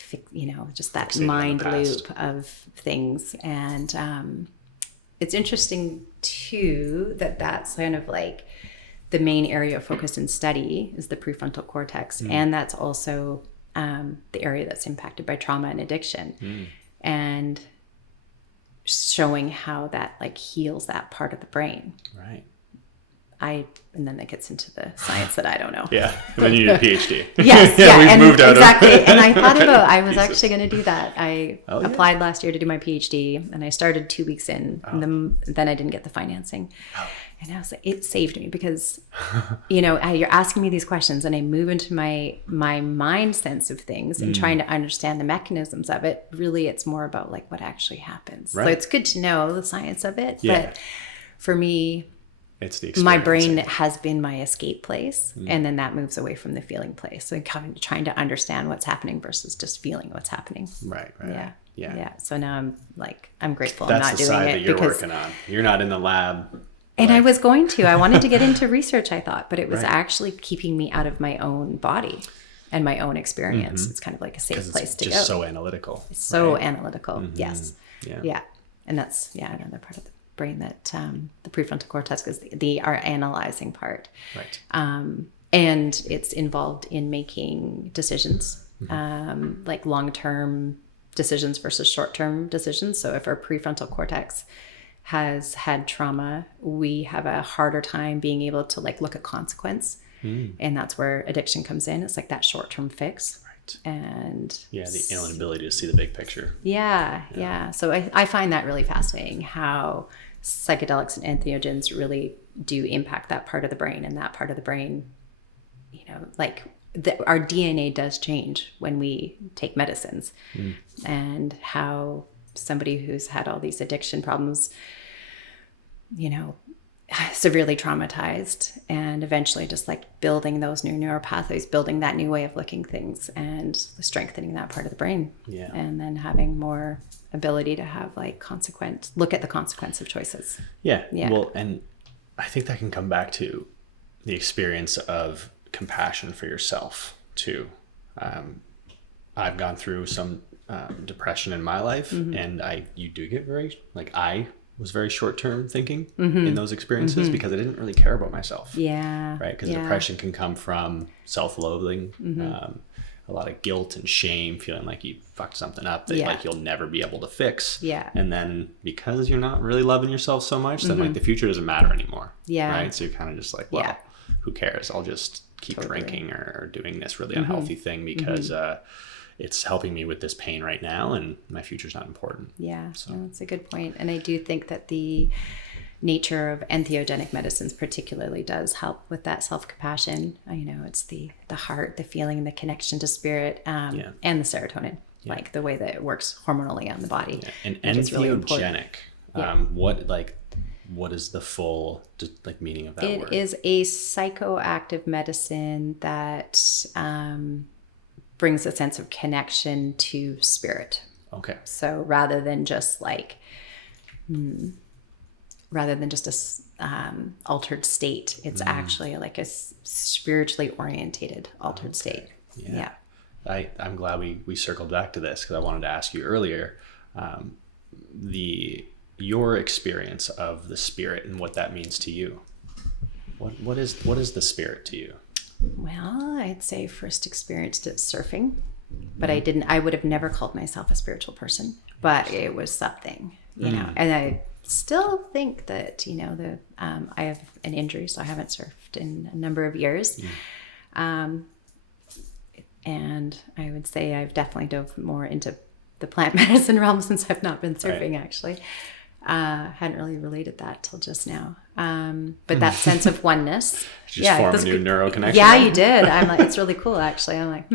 just that Fixated mind on the past. loop of things. And it's interesting too, that's kind of like the main area of focus and study is the prefrontal cortex. And that's also the area that's impacted by trauma and addiction. And showing how that like heals that part of the brain. Right. And then it gets into the science that I don't know. Yeah. And then you need a PhD. Yes. Yeah. We've moved out exactly. of And I thought I was actually going to do that. I applied last year to do my PhD and I started 2 weeks in and then I didn't get the financing. And I was like, it saved me because, you're asking me these questions and I move into my mind sense of things and trying to understand the mechanisms of it. Really, it's more about like what actually happens. Right. So it's good to know the science of it. Yeah. But for me, it's the experience. my brain has been my escape place. And then that moves away from the feeling place. So kind of trying to understand what's happening versus just feeling what's happening. Right. Yeah. So now I'm grateful That's I'm not the doing side it that you're because working on. You're not in the lab. and I was going to. I wanted to get into research, I thought, but it was actually keeping me out of my own body and my own experience. It's kind of like a safe place to go. It's just so analytical. It's so analytical. Yes. Yeah. And that's another part of the brain that the prefrontal cortex is our analyzing part. Right. And it's involved in making decisions, like long-term decisions versus short-term decisions. So if our prefrontal cortex has had trauma, we have a harder time being able to like look at consequence. And that's where addiction comes in. It's like that short-term fix. Right. And the inability to see the big picture. Yeah. So I find that really fascinating how psychedelics and entheogens really do impact that part of the brain, and that part of the brain, like our DNA does change when we take medicines. And how somebody who's had all these addiction problems, severely traumatized, and eventually just like building those new neural pathways, building that new way of looking things and strengthening that part of the brain. Yeah. And then having more ability to have like look at the consequence of choices. Yeah. Well, and I think that can come back to the experience of compassion for yourself too. I've gone through some depression in my life, and you do get I was very short-term thinking in those experiences because I didn't really care about myself. Yeah. Right. Because depression can come from self-loathing, a lot of guilt and shame, feeling like you fucked something up that like you'll never be able to fix. Yeah. And then because you're not really loving yourself so much, then like the future doesn't matter anymore. Yeah. Right. So you're kind of just like, well, who cares? I'll just keep drinking or doing this really unhealthy thing because it's helping me with this pain right now, and my future's not important. Yeah, so that's a good point. And I do think that the nature of entheogenic medicines particularly does help with that self-compassion. It's the heart, the feeling, the connection to spirit, and the serotonin, like the way that it works hormonally on the body. Yeah. And entheogenic, what is the full meaning of that word? It is a psychoactive medicine that brings a sense of connection to spirit. Okay. So rather than just a altered state, it's actually like a spiritually orientated altered state. Yeah. I'm glad we circled back to this, because I wanted to ask you earlier, your experience of the spirit and what that means to you. What is the spirit to you? Well, I'd say first experienced it surfing, but I would have never called myself a spiritual person, but it was something, and I still think that, I have an injury, so I haven't surfed in a number of years. And I would say I've definitely dove more into the plant medicine realm since I've not been surfing, actually. Hadn't really related that till just now. But that sense of oneness. Just form a new neuro connection. Yeah, you did. I'm like, it's really cool, actually. I'm like,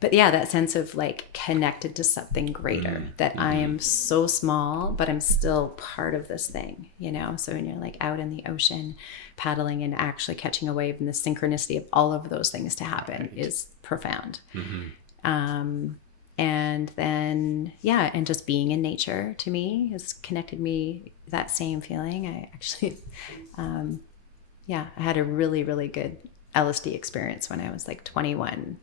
But yeah, that sense of like connected to something greater, that I am so small, but I'm still part of this thing, So when you're like out in the ocean, paddling and actually catching a wave, and the synchronicity of all of those things to happen is profound. And then, and just being in nature to me has connected me, that same feeling. I actually, I had a really, really good LSD experience when I was like 21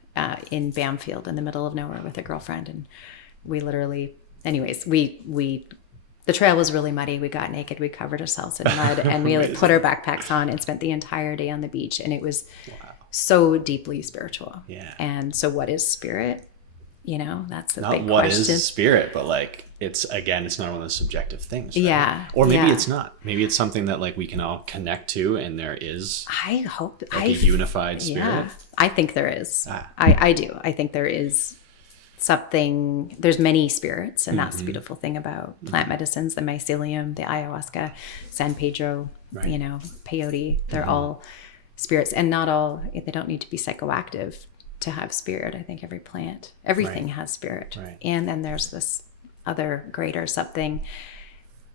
in Bamfield in the middle of nowhere with a girlfriend. And we literally, the trail was really muddy. We got naked, we covered ourselves in mud, and we like put our backpacks on and spent the entire day on the beach. And it was so deeply spiritual. Yeah. And so what is spirit? That's the big question. Not what is spirit, but like, it's not one of those subjective things. Right? Yeah. Or maybe it's not. Maybe it's something that like we can all connect to, and there is a unified spirit. Yeah, I think there is. I do. I think there is something, there's many spirits, and that's the beautiful thing about plant medicines, the mycelium, the ayahuasca, San Pedro, peyote, they're all spirits, and not all, they don't need to be psychoactive to have spirit. I think every plant, everything has spirit. Right. And then there's this other greater something.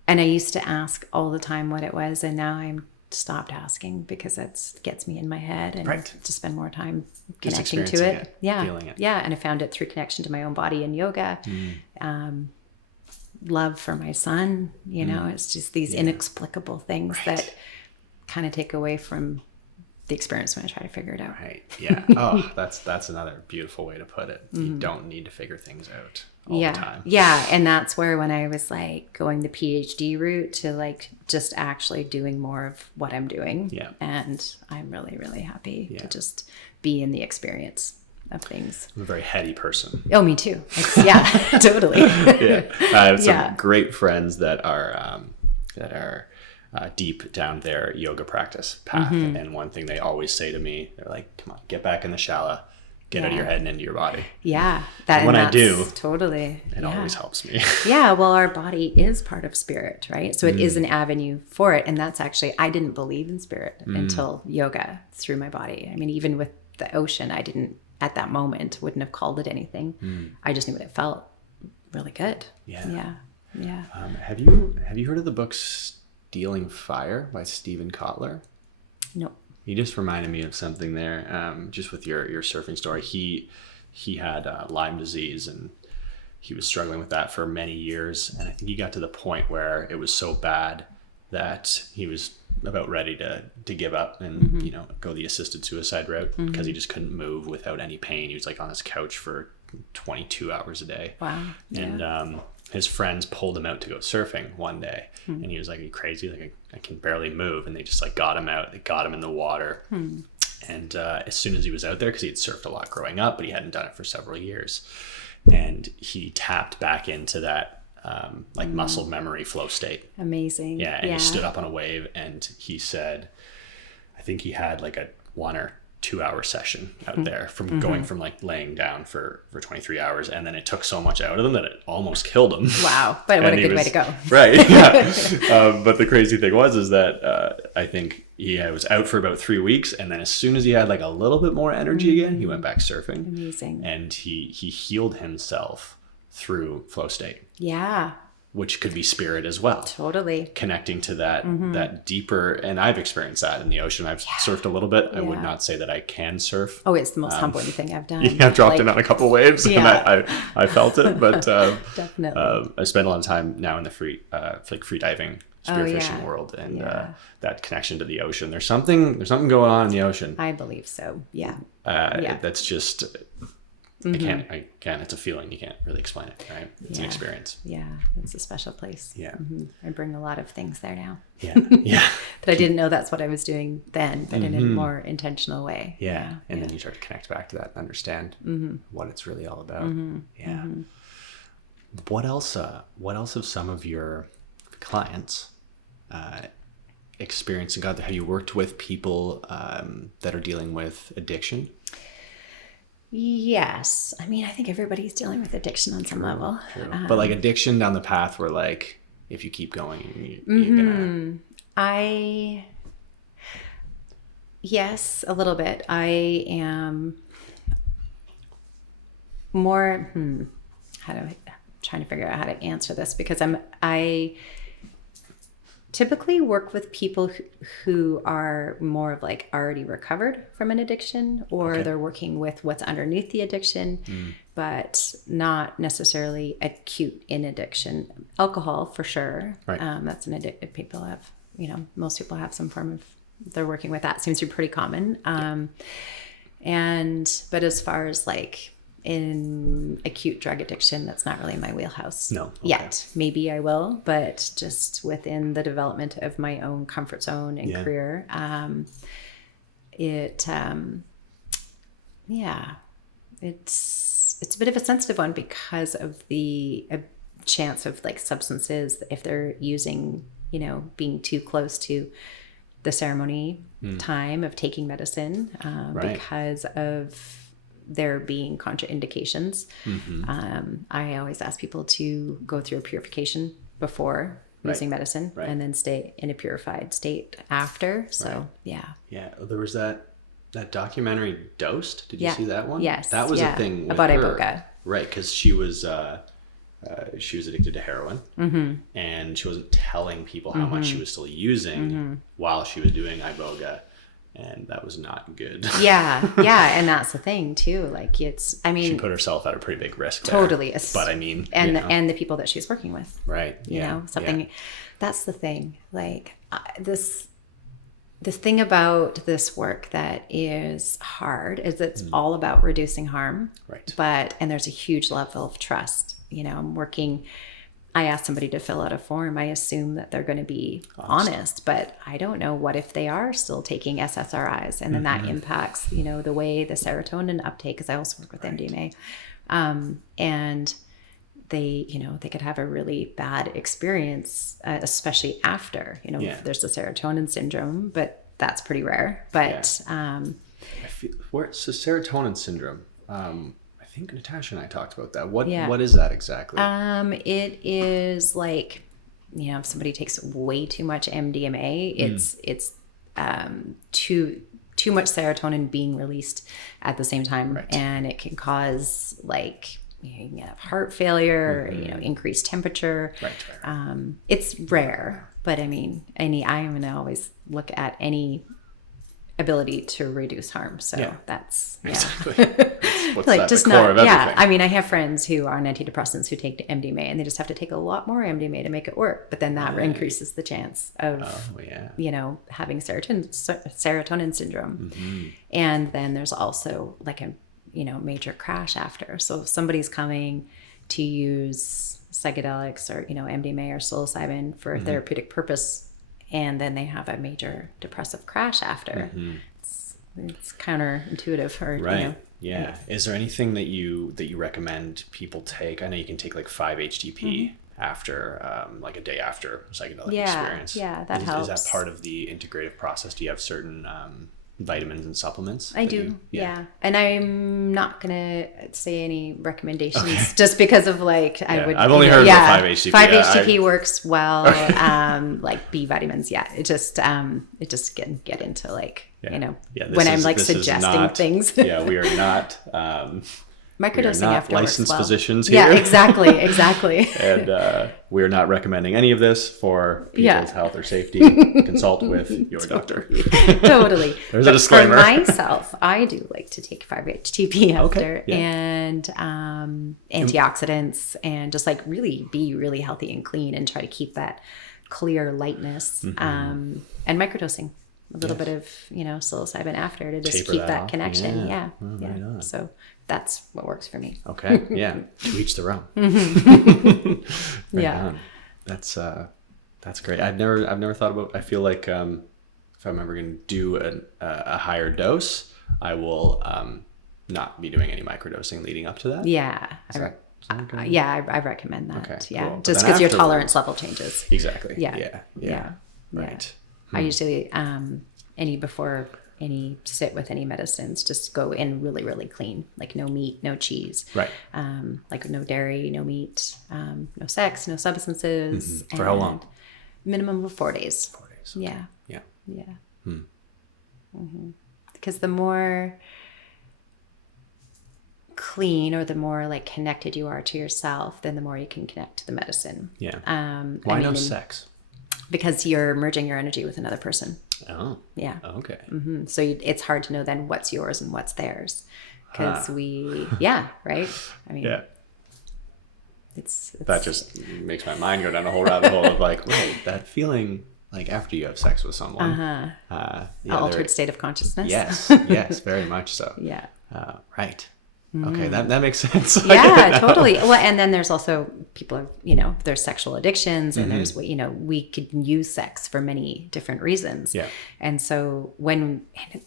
And I used to ask all the time what it was, and now I'm stopped asking because it gets me in my head, and to spend more time connecting to it. Feeling it. Yeah. And I found it through connection to my own body and yoga. Love for my son, it's just these inexplicable things that kind of take away from the experience when I try to figure it out. Right. Yeah. Oh, that's another beautiful way to put it. You don't need to figure things out all the time. Yeah. And that's where, when I was like going the PhD route to like just actually doing more of what I'm doing. Yeah. And I'm really, really happy to just be in the experience of things. I'm a very heady person. Oh, me too. Totally. I have some great friends that are deep down their yoga practice path. And one thing they always say to me, they're like, come on, get back in the shala, get out of your head and into your body. Yeah. And when I do, totally, it always helps me. Well, our body is part of spirit, right? So it is an avenue for it. And that's actually, I didn't believe in spirit until yoga through my body. I mean, even with the ocean, I didn't, at that moment, wouldn't have called it anything. I just knew what it felt really good. Yeah. Have you heard of the book Stealing Fire by Stephen Kotler? No. You just reminded me of something there, just with your surfing story. He had Lyme disease, and he was struggling with that for many years. And I think he got to the point where it was so bad that he was about ready to give up and go the assisted suicide route, because he just couldn't move without any pain. He was like on his couch for 22 hours a day. Wow. And his friends pulled him out to go surfing one day, and he was like, "Are you crazy? Like, I can barely move." And they just like got him out. They got him in the water, And as soon as he was out there, because he had surfed a lot growing up, but he hadn't done it for several years, and he tapped back into that muscle memory flow state. Amazing. Yeah, and he stood up on a wave, and he said, I think he had like a 1 or 2 hour session out there from going from like laying down for 23 hours, and then it took so much out of him that it almost killed him. Wow, but what a good way to go. Right. Yeah. But the crazy thing is that I think he was out for about 3 weeks, and then as soon as he had like a little bit more energy again, he went back surfing. Amazing. And he healed himself through flow state. Yeah. Which could be spirit as well. Totally. Connecting to that deeper, and I've experienced that in the ocean. I've surfed a little bit. I would not say that I can surf. Oh, it's the most humbling thing I've done. Yeah, I've dropped in on a couple waves, and I felt it, but definitely. I spend a lot of time now in the free diving, spearfishing world, and that connection to the ocean. There's something going on in the ocean. I believe so. Yeah. That's just. I can't, it's a feeling. You can't really explain it, right? It's an experience. Yeah. It's a special place. Yeah. I bring a lot of things there now. Yeah. Yeah. But I didn't know that's what I was doing then, but in a more intentional way. Yeah. And then you start to connect back to that and understand what it's really all about. Yeah. What else have some of your clients experienced and got there? Have you worked with people that are dealing with addiction? Yes. I mean, I think everybody's dealing with addiction on some level. True. But like addiction down the path where like, if you keep going, you're gonna... Yes, a little bit. I am more, I'm trying to figure out how to answer this, because I typically work with people who are more of like already recovered from an addiction, or they're working with what's underneath the addiction, but not necessarily acute in addiction. Alcohol for sure. Right. That's an addicted. People have, most people have some form of, they're working with that. Seems to be pretty common. But as far as like in acute drug addiction, that's not really my wheelhouse. No. Yet. Maybe I will, but just within the development of my own comfort zone and career, it's a bit of a sensitive one because of the chance of like substances, if they're using, being too close to the ceremony time of taking medicine, because of there being contraindications. I always ask people to go through a purification before using medicine, and then stay in a purified state after. So yeah. There was that documentary Dosed. Did you see that one? Yes. That was a thing with about her. Iboga. Right, because she was addicted to heroin, and she wasn't telling people how much she was still using while she was doing Iboga. And that was not good. Yeah. And that's the thing too. Like she put herself at a pretty big risk there. Totally. But I mean, and the people that she's working with. Right. That's the thing. Like the thing about this work that is hard is it's all about reducing harm. Right. And there's a huge level of trust. I ask somebody to fill out a form. I assume that they're going to be honest, but I don't know what if they are still taking SSRIs, and then that impacts, the way the serotonin uptake, because I also work with MDMA. And they could have a really bad experience, especially after, there's the Serotonin Syndrome, but that's pretty rare. But so Serotonin Syndrome, I think Natasha and I talked about that. What is that exactly? It is like, if somebody takes way too much MDMA, it's too much serotonin being released at the same time, and it can cause like you can have heart failure, increased temperature. It's rare, but I mean, I'm going to always look at any ability to reduce harm. So that's exactly. What's like that, just the core not of everything? I mean, I have friends who are on antidepressants who take MDMA, and they just have to take a lot more MDMA to make it work, but then that increases the chance of having serotonin syndrome. And then there's also like a major crash after. So if somebody's coming to use psychedelics or MDMA or psilocybin for a therapeutic purpose, and then they have a major depressive crash after, it's counterintuitive, or Right. you know. Yeah. Is there anything that you recommend people take? I know you can take like 5-HTP after like a day after psychedelic experience. Yeah, that Is helps. that part of the integrative process? Do you have certain vitamins and supplements? I do. Yeah. And I'm not going to say any recommendations just because of like, I've only heard about 5-HTP. 5-HTP works well. Like B vitamins. Yeah. It just can get into like, you know, when I'm like suggesting things. Yeah. We are not, microdosing after licensed well. physicians here. Yeah, exactly. And we're not recommending any of this for people's health or safety. Consult with your doctor. Totally. There's a disclaimer. For myself, I do like to take 5-HTP after and antioxidants and just like really be really healthy and clean and try to keep that clear lightness and microdosing. A little bit of, you know, psilocybin after to just keep that connection. Yeah. Right. So that's what works for me. Okay. Yeah. To each their own. Right on. That's great. I've never thought about, I feel like if I'm ever going to do a higher dose, I will not be doing any microdosing leading up to that. Yeah. I recommend that. Okay, yeah. cool. Just because your tolerance level changes. Exactly. Yeah. Right. I usually, before any sit with any medicines, just go in really, really clean, like no meat, no cheese, right? Like no dairy, no meat, no sex, no substances. For how long? Minimum of 4 days. 4 days. Okay. Yeah. Hmm. Because the more clean or the more like connected you are to yourself, then the more you can connect to the medicine. Yeah. Why no sex? Because you're merging your energy with another person. Oh. Yeah. Okay. Mm-hmm. So it's hard to know then what's yours and what's theirs. Because right? I mean, it's that just makes my mind go down a whole rabbit hole of like, right, that feeling like after you have sex with someone. Altered state of consciousness. Yes, very much so. Yeah. Right. Okay, that makes sense. Yeah, totally. Well, and then there's also people, there's sexual addictions and there's, we could use sex for many different reasons. Yeah. And so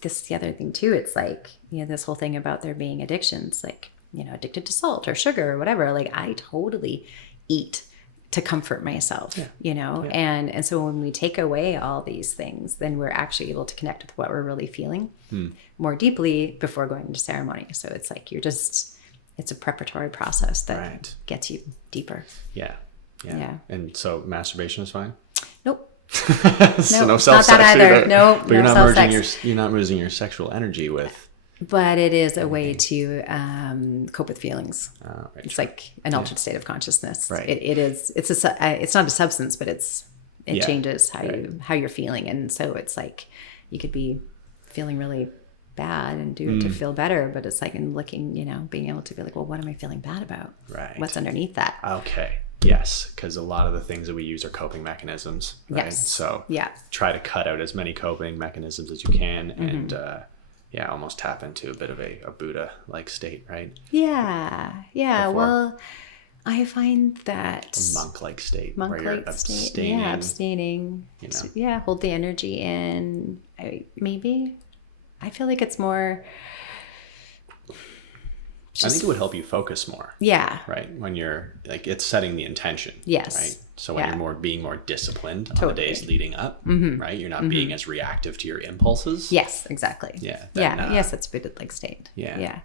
this is the other thing too, it's like, this whole thing about there being addictions, like, addicted to salt or sugar or whatever, like I totally eat to comfort myself, and so when we take away all these things, then we're actually able to connect with what we're really feeling more deeply before going into ceremony. So it's like it's a preparatory process that gets you deeper. Yeah. And so masturbation is fine? Nope. So no self-sex not that either. either. No, but you're not merging your sexual energy with. But it is a way to cope with feelings. Right. It's like an altered state of consciousness. Right. It's not a substance, but it changes how you're feeling. And so it's like you could be feeling really bad and do it to feel better, but it's like in looking, being able to be like, well, what am I feeling bad about? Right. What's underneath that? Okay. Yes, because a lot of the things that we use are coping mechanisms, right? Yes. So try to cut out as many coping mechanisms as you can and almost tap into a bit of a Buddha-like state, right? Yeah. Well, I find that a monk-like state. Where you're abstaining. Yeah, abstaining. Hold the energy in. Maybe. I feel like it's more... I think it would help you focus more. Yeah. Right? When you're, like, it's setting the intention. Yes. Right? So when you're being more disciplined on the days leading up, right? You're not being as reactive to your impulses. Yes, exactly. Yeah. Yes, it's a Buddha-like state. Yeah.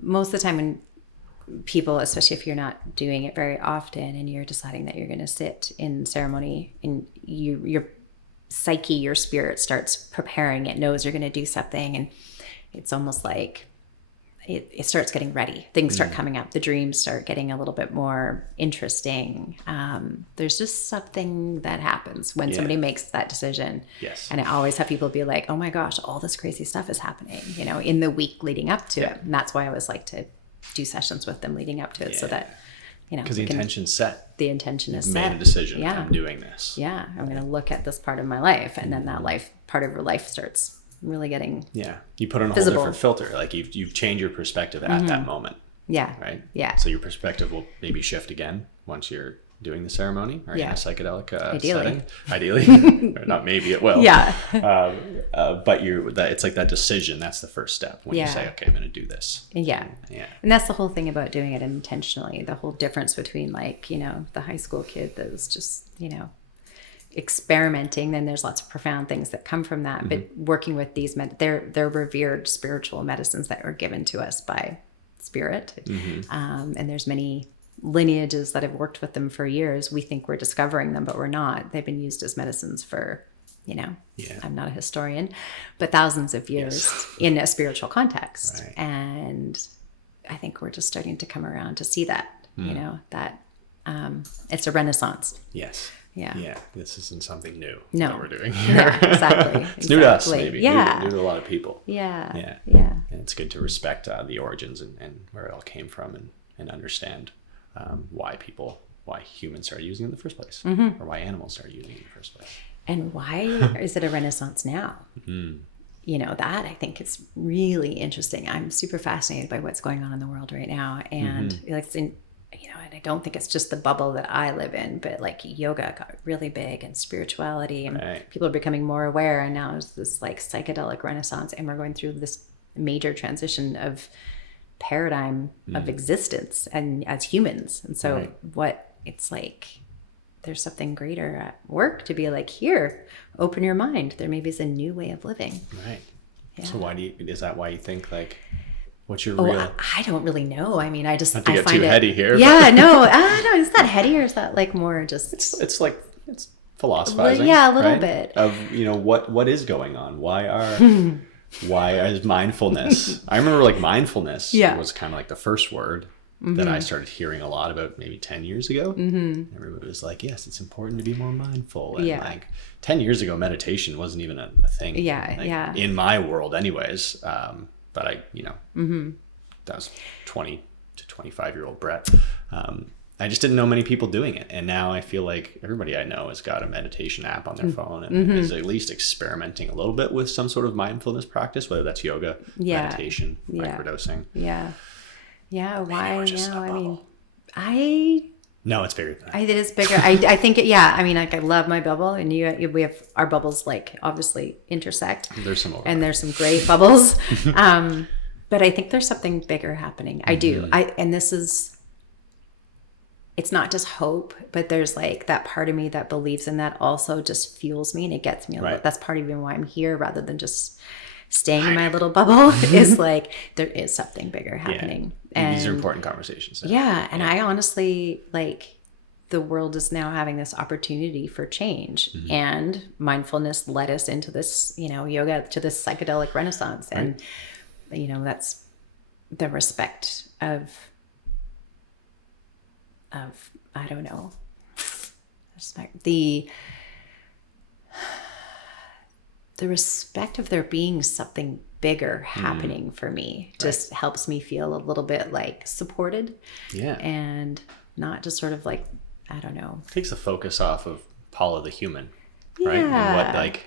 Most of the time when people, especially if you're not doing it very often and you're deciding that you're going to sit in ceremony and your psyche, your spirit starts preparing, it knows you're going to do something, and it's almost like it starts getting ready. Things start coming up. The dreams start getting a little bit more interesting. There's just something that happens when somebody makes that decision. Yes. And I always have people be like, oh my gosh, all this crazy stuff is happening, in the week leading up to it. And that's why I always like to do sessions with them leading up to it so that, because the intention's set. The intention is set. Made a decision. I'm doing this. Yeah. I'm going to look at this part of my life. And then that part of your life starts really getting you put on a visible. whole different filter. Like you've changed your perspective at that moment. Yeah. Right. Yeah. So your perspective will maybe shift again once you're doing the ceremony or in a psychedelic Ideally. setting. Ideally. Or not maybe it will. Yeah. But it's like that decision. That's the first step when you say, okay, I'm going to do this. Yeah. Yeah. And that's the whole thing about doing it intentionally. The whole difference between like, the high school kid that was just, experimenting. Then there's lots of profound things that come from that. But working with these, they're revered spiritual medicines that are given to us by spirit. And there's many lineages that have worked with them for years. We think we're discovering them, but we're not. They've been used as medicines for, I'm not a historian, but thousands of years in a spiritual context. Right. And I think we're just starting to come around to see that, that it's a renaissance. Yes. Yeah. Yeah. This isn't something new that we're doing here. Yeah, exactly. It's new to us, maybe. Yeah. New to a lot of people. Yeah. Yeah. Yeah. And it's good to respect the origins and where it all came from and understand why humans started using it in the first place, or why animals started using it in the first place. And why is it a renaissance now? That I think is really interesting. I'm super fascinated by what's going on in the world right now. And and I don't think it's just the bubble that I live in, but like yoga got really big and spirituality and people are becoming more aware. And now it's this like psychedelic renaissance and we're going through this major transition of paradigm of existence and as humans. And so it's like, there's something greater at work to be like, here, open your mind. There maybe is a new way of living. Right. Yeah. So is that why you think like, what's your real? I don't really know. I mean, Not to get too heady here. Yeah, no, is that heady or is that like more just? It's philosophizing. Yeah, a little bit of what is going on. Why is mindfulness? I remember like mindfulness was kind of like the first word that I started hearing a lot about maybe 10 years ago. Everybody was like, yes, it's important to be more mindful. And like 10 years ago, meditation wasn't even a thing. In my world anyways. But that was 20 to 25-year-old Brett. I just didn't know many people doing it. And now I feel like everybody I know has got a meditation app on their phone and is at least experimenting a little bit with some sort of mindfulness practice, whether that's yoga, meditation, microdosing. Yeah. Yeah. Why now? I mean, No, it's bigger than that. It is bigger. I think I mean, like I love my bubble and we have our bubbles like obviously intersect. There's some and there's some great bubbles. But I think there's something bigger happening. I do. And this is, it's not just hope, but there's like that part of me that believes in that also just fuels me and it gets me a little. That's part of even why I'm here rather than just staying in my little bubble is like, there is something bigger happening. And these are important conversations. And I honestly like the world is now having this opportunity for change and mindfulness led us into this, yoga to this psychedelic renaissance. And, that's the respect of I don't know, respect, the respect of there being something bigger happening for me just helps me feel a little bit like supported. Yeah. And not just sort of like, I don't know. Takes the focus off of Paula the human, right? And what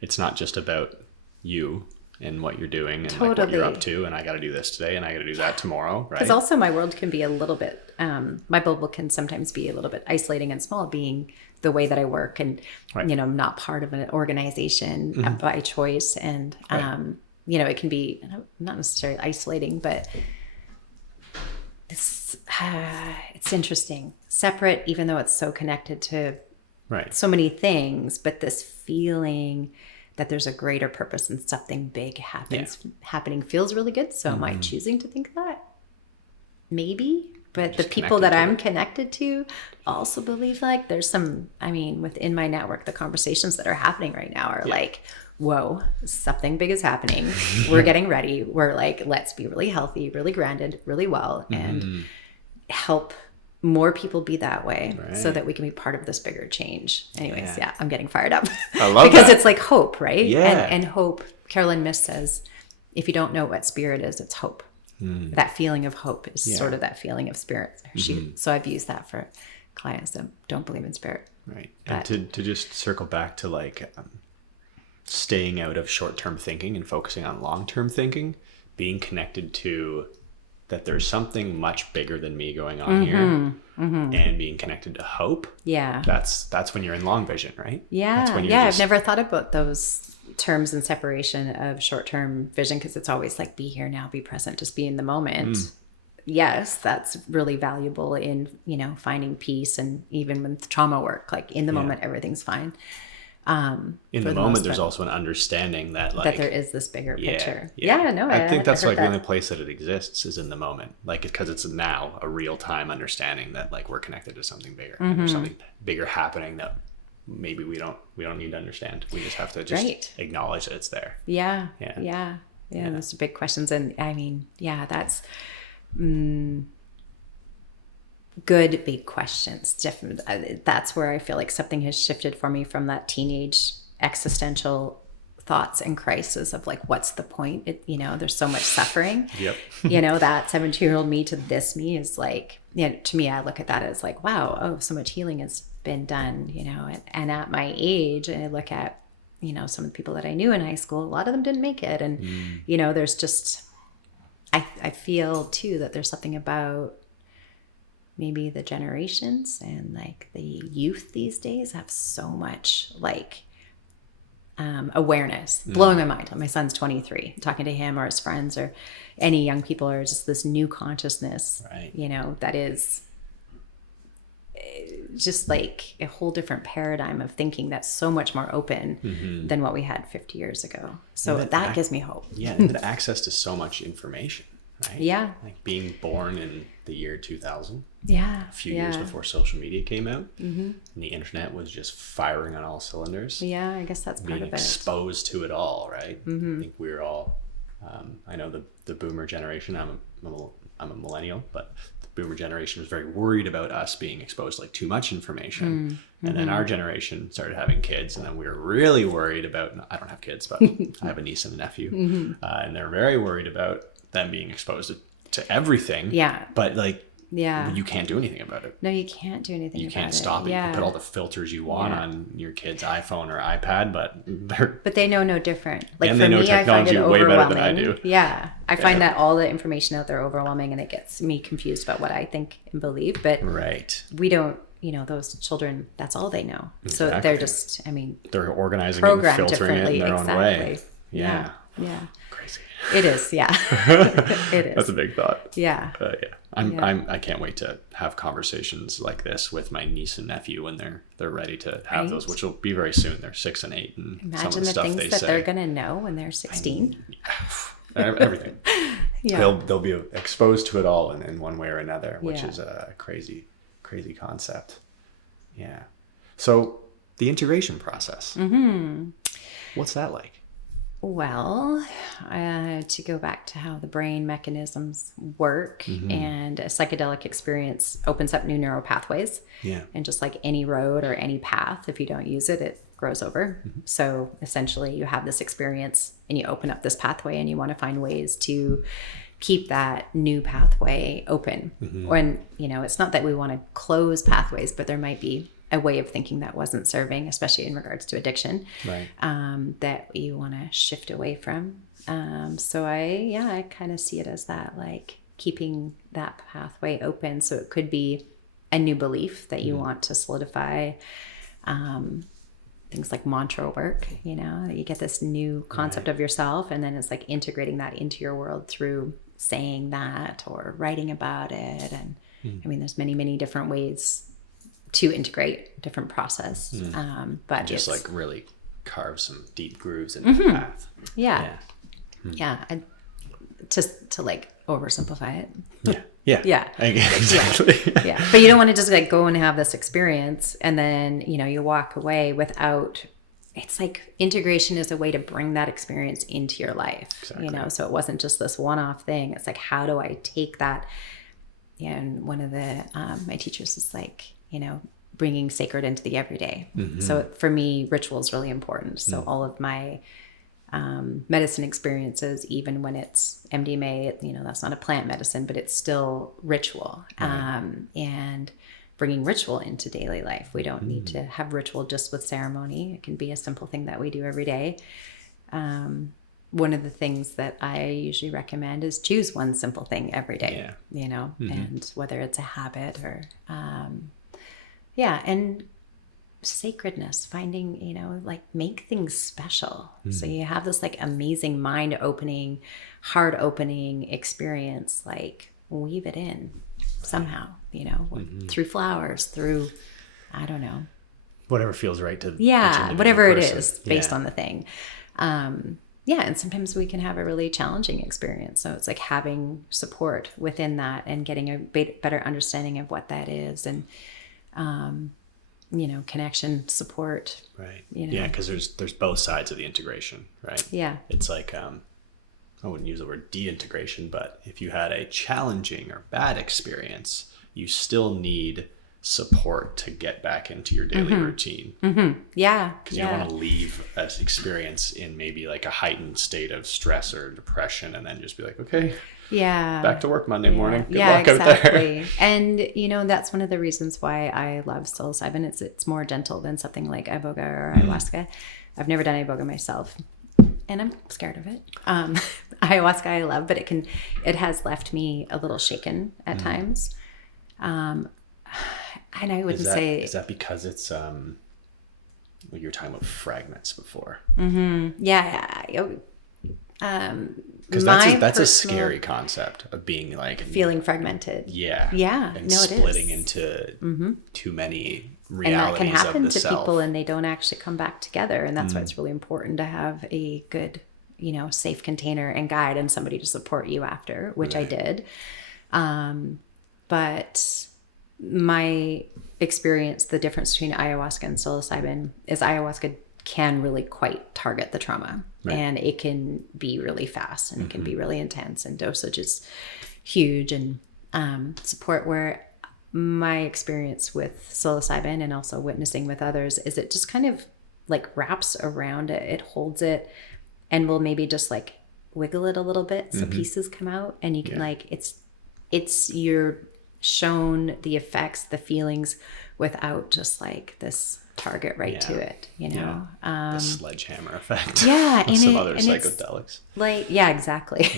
it's not just about you and what you're doing and like what you're up to and I got to do this today and I got to do that tomorrow, right? Because also my world can be a little bit, my bubble can sometimes be a little bit isolating and small being the way that I work and, I'm not part of an organization by choice. And, it can be not necessarily isolating, but it's interesting, separate, even though it's so connected to so many things, but this feeling that there's a greater purpose and something big happening feels really good. So am I choosing to think that? Maybe. But the people that I'm connected to also believe like there's some, within my network, the conversations that are happening right now are like, whoa, something big is happening. We're getting ready. We're like, let's be really healthy, really grounded, really well, and help more people be that way so that we can be part of this bigger change. Anyways, I'm getting fired up. I love because that. It's like hope, right? Yeah. And hope, Carolyn Miss says, if you don't know what spirit is, it's hope. That feeling of hope is sort of that feeling of spirit. So I've used that for clients that don't believe in spirit. Right. But, and to just circle back to like staying out of short-term thinking and focusing on long-term thinking, being connected to that there's something much bigger than me going on here, and being connected to hope. Yeah. That's when you're in long vision, right? Yeah. That's when you're I've never thought about those terms and separation of short-term vision, because it's always like, be here now, be present, just be in the moment. Yes, that's really valuable in, finding peace, and even with trauma work, like in the moment, everything's fine. In the moment, there's also an understanding that like that there is this bigger picture. I think that's like the only place that it exists is in the moment, like because it's now a real-time understanding that like we're connected to something bigger, and there's something bigger happening that maybe we don't need to understand. We just have to just acknowledge that it's there. Yeah. Those are big questions, and I mean, that's good big questions. That's where I feel like something has shifted for me from that teenage existential thoughts and crisis of like, what's the point? There's so much suffering. Yep. That 17-year-old me to this me is like, to me, I look at that as like, wow, so much healing has been done, and at my age, and I look at, some of the people that I knew in high school, a lot of them didn't make it. And, there's just, I feel too that there's something about maybe the generations and like the youth these days have so much like awareness, blowing my mind. My son's 23, talking to him or his friends or any young people, are just this new consciousness, right. That is just like a whole different paradigm of thinking that's so much more open than what we had 50 years ago. So that gives me hope. And the access to so much information, right? Yeah. Like being born in the year 2000. Yeah. A few years before social media came out. And the internet was just firing on all cylinders. Yeah, I guess that's part of it. Being exposed to it all, right? I think we were all, I know the boomer generation, I'm a millennial, but the boomer generation was very worried about us being exposed to like too much information. And then our generation started having kids, and then we were really worried about, I don't have kids, but I have a niece and a nephew, and they're very worried about them being exposed to everything. Yeah. But like, you can't do anything about it. No, you can't do anything about it. You can't stop it. You can put all the filters you want on your kid's iPhone or iPad, but they know no different. Like and for they know me, technology I find it way overwhelming. better than I do. Yeah. I find that all the information out there overwhelming, and it gets me confused about what I think and believe. But we don't, those children, that's all they know. Exactly. So they're just, they're organizing it and filtering it in their own way. Yeah. Crazy. It is, it is. That's a big thought. Yeah. I can't wait to have conversations like this with my niece and nephew when they're ready to have those, which will be very soon. They're 6 and 8, and imagine some of the stuff things they that say. they're gonna know when they're 16. Everything. They'll be exposed to it all in one way or another, which is a crazy concept. Yeah. So the integration process. What's that like? Well, to go back to how the brain mechanisms work, and a psychedelic experience opens up new neural pathways. Yeah. And just like any road or any path, if you don't use it, it grows over. So essentially you have this experience and you open up this pathway, and you want to find ways to keep that new pathway open. When, it's not that we want to close pathways, but there might be a way of thinking that wasn't serving, especially in regards to addiction, that we want to shift away from. So I kind of see it as that, like keeping that pathway open. So it could be a new belief that you want to solidify, things like mantra work, you get this new concept of yourself, and then it's like integrating that into your world through saying that or writing about it. And there's many, many different ways to integrate different process. But just like really carve some deep grooves in the path. Just to like oversimplify it. Exactly. But you don't want to just like go and have this experience and then you walk away without. It's like integration is a way to bring that experience into your life. So it wasn't just this one-off thing. It's like, how do I take that? And one of the my teachers is like, bringing sacred into the everyday. So for me, ritual is really important. So all of my medicine experiences, even when it's MDMA, that's not a plant medicine, but it's still ritual. And bringing ritual into daily life. We don't need to have ritual just with ceremony. It can be a simple thing that we do every day. one of the things that I usually recommend is choose one simple thing every day, you know, and whether it's a habit or, and sacredness, finding, you know, like make things special. So you have this like amazing mind opening, heart opening experience, like weave it in somehow, you know, through flowers, through, I don't know. Whatever feels right to whatever person. It is based on the thing. And sometimes we can have a really challenging experience. So it's like having support within that and getting a better understanding of what that is, and you know, connection, support. Right. You know? Yeah, because there's both sides of the integration, right? Yeah. It's like I wouldn't use the word de-integration, but if you had a challenging or bad experience, you still need support to get back into your daily routine. Yeah. Because you don't want to leave an experience in maybe like a heightened state of stress or depression and then just be like, okay, back to work Monday morning. Good luck out there. And, you know, that's one of the reasons why I love psilocybin. It's more gentle than something like iboga or ayahuasca. I've never done iboga myself, and I'm scared of it. Ayahuasca I love, but it has left me a little shaken at times. And I wouldn't say... Is that because it's... you were talking about fragments before. Yeah. Because that's a scary concept of being like... Feeling fragmented. Yeah. Yeah. And no, it splitting is. Into too many realities of the self. And that can happen to people, and they don't actually come back together. And that's why it's really important to have a good, you know, safe container and guide and somebody to support you after, which I did. But... my experience, the difference between ayahuasca and psilocybin is ayahuasca can really quite target the trauma, and it can be really fast, and it can be really intense, and dosage is huge, and support. Where my experience with psilocybin and also witnessing with others is it just kind of like wraps around it, it holds it, and will maybe just like wiggle it a little bit so pieces come out, and you can like it's your shown the effects, the feelings, without just like this target to it, you know. The sledgehammer effect. And some other psychedelics. Like exactly.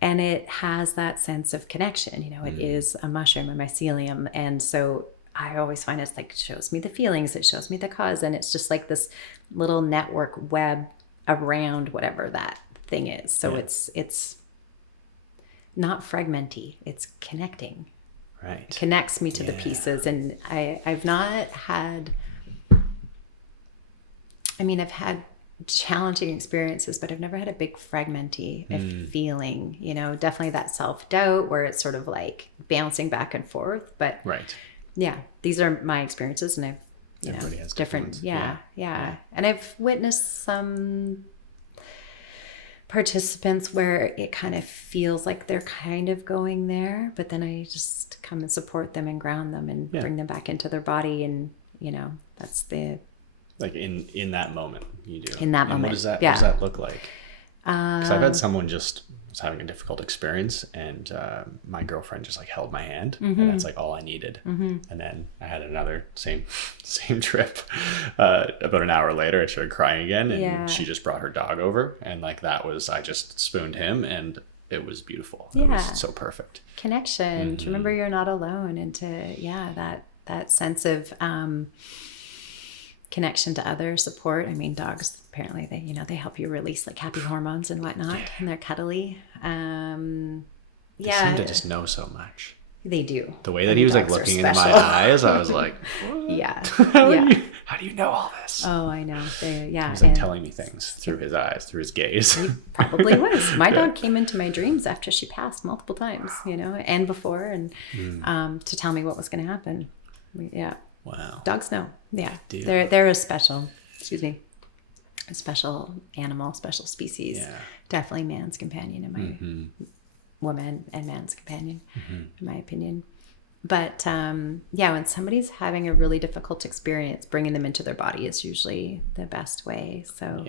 And it has that sense of connection, you know. It is a mushroom, a mycelium, and so I always find it's like shows me the feelings, it shows me the cause, and it's just like this little network web around whatever that thing is. So it's not fragmenty, it's connecting. Right. It connects me to the pieces. And I've not had, I've had challenging experiences, but I've never had a big fragmenty feeling, you know, definitely that self-doubt where it's sort of like bouncing back and forth. But these are my experiences, and I've, Everybody has different. And I've witnessed some participants where it kind of feels like they're kind of going there, but then I just come and support them and ground them and bring them back into their body, and you know, that's the like in that moment you do. In that moment, what does that look like? Because I've had someone just was having a difficult experience, and my girlfriend just like held my hand, and that's like all I needed. And then I had another same trip. About an hour later, I started crying again, and she just brought her dog over, and like I just spooned him, and it was beautiful. It was so perfect. Connection. To remember you're not alone, and to that sense of connection to others, support. I mean, dogs apparently they help you release like happy hormones and whatnot, and they're cuddly. They seem to just know so much. They do. The way that he was like looking into my eyes, I was like, what? How do you know all this? Oh, I know. He was like telling me things through his eyes, through his gaze. He probably was. My dog came into my dreams after she passed multiple times, you know, and before, and to tell me what was going to happen. Yeah. Wow. Dogs know. Yeah. They're a special animal, special species. Yeah. Definitely man's companion in my woman and man's companion, in my opinion. But when somebody's having a really difficult experience, bringing them into their body is usually the best way. So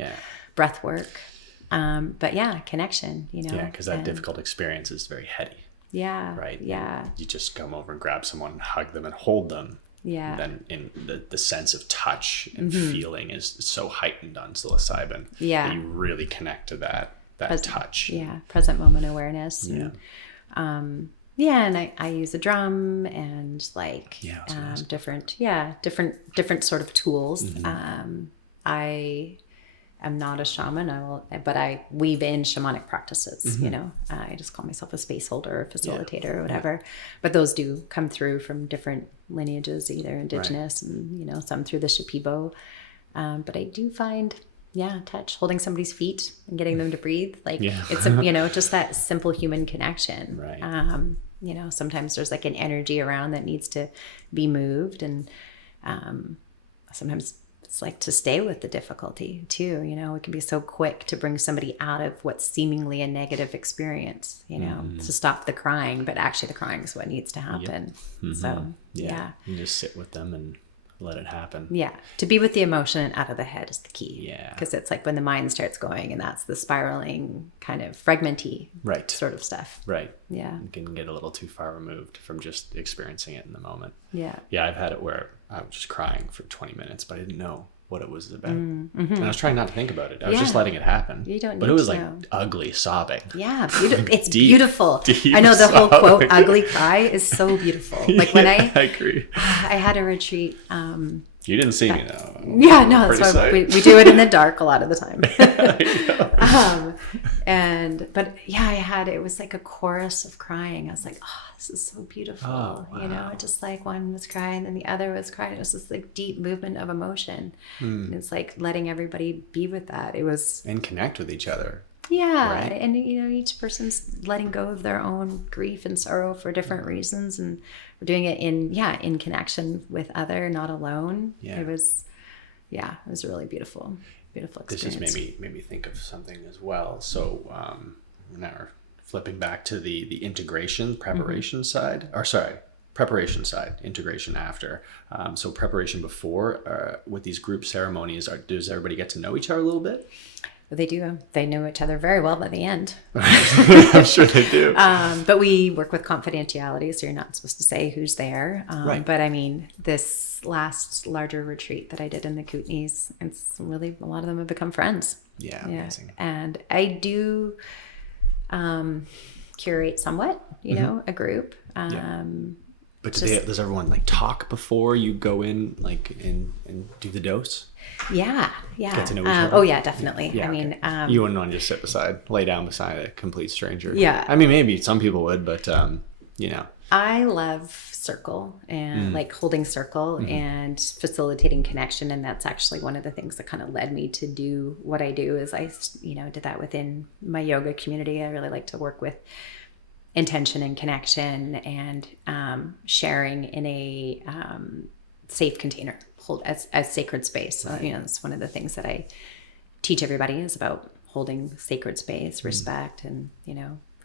breath work. But connection, you know. Yeah, because that difficult experience is very heady. Yeah. Right? Yeah. You just come over and grab someone and hug them and hold them. Yeah. And then in the sense of touch and feeling is so heightened on psilocybin. Yeah. That you really connect to that. that touch. Yeah. Present moment awareness. Yeah. And, and I use a drum and like different sort of tools. I am not a shaman. But I weave in shamanic practices. I just call myself a space holder or facilitator or whatever. But those do come through from different lineages, either indigenous and some through the Shipibo. But I do find touch, holding somebody's feet and getting them to breathe, like it's just that simple human connection. Right. Sometimes there's like an energy around that needs to be moved, and sometimes it's like to stay with the difficulty too. It can be so quick to bring somebody out of what's seemingly a negative experience, to stop the crying, but actually the crying is what needs to happen. So you just sit with them and let it happen. Yeah. To be with the emotion and out of the head is the key. Yeah. Because it's like when the mind starts going, and that's the spiraling kind of fragmenty sort of stuff. Right. Yeah. You can get a little too far removed from just experiencing it in the moment. Yeah. Yeah, I've had it where I was just crying for 20 minutes, but I didn't know what it was about. And I was trying not to think about it. I was just letting it happen. You don't need But it was to like know. Ugly sobbing. Yeah. It's Deep, beautiful. deep I know the whole sobbing. quote, ugly cry, is so beautiful. Like when I agree. I had a retreat. You didn't see me though. Yeah, no, that's why we do it in the dark a lot of the time. It was like a chorus of crying. I was like, oh, this is so beautiful. Oh, wow. Just like one was crying and the other was crying. It was this like deep movement of emotion. And it's like letting everybody be with that. It was And connect with each other. Yeah. Right. And, each person's letting go of their own grief and sorrow for different reasons. And we're doing it in connection with other, not alone. Yeah. It was really beautiful experience. This just made me think of something as well. So now we're flipping back to the integration, preparation side, preparation side, integration after. So preparation before, with these group ceremonies, does everybody get to know each other a little bit? They do. They know each other very well by the end. I'm sure they do. But we work with confidentiality, so you're not supposed to say who's there. Right. But I mean, this last larger retreat that I did in the Kootenays, it's really, a lot of them have become friends. Yeah, amazing. And I do curate somewhat, a group. But does everyone like talk before you go in, like and do the dose? Yeah. Get to know each other? Oh yeah, definitely. Yeah, I mean, you wouldn't want to just lay down beside a complete stranger. Yeah. I mean, maybe some people would, but I love circle and like holding circle and facilitating connection. And that's actually one of the things that kind of led me to do what I do. Is I, did that within my yoga community. I really like to work with intention and connection and sharing in a safe container, hold as sacred space. So, it's one of the things that I teach everybody is about holding sacred space, respect, and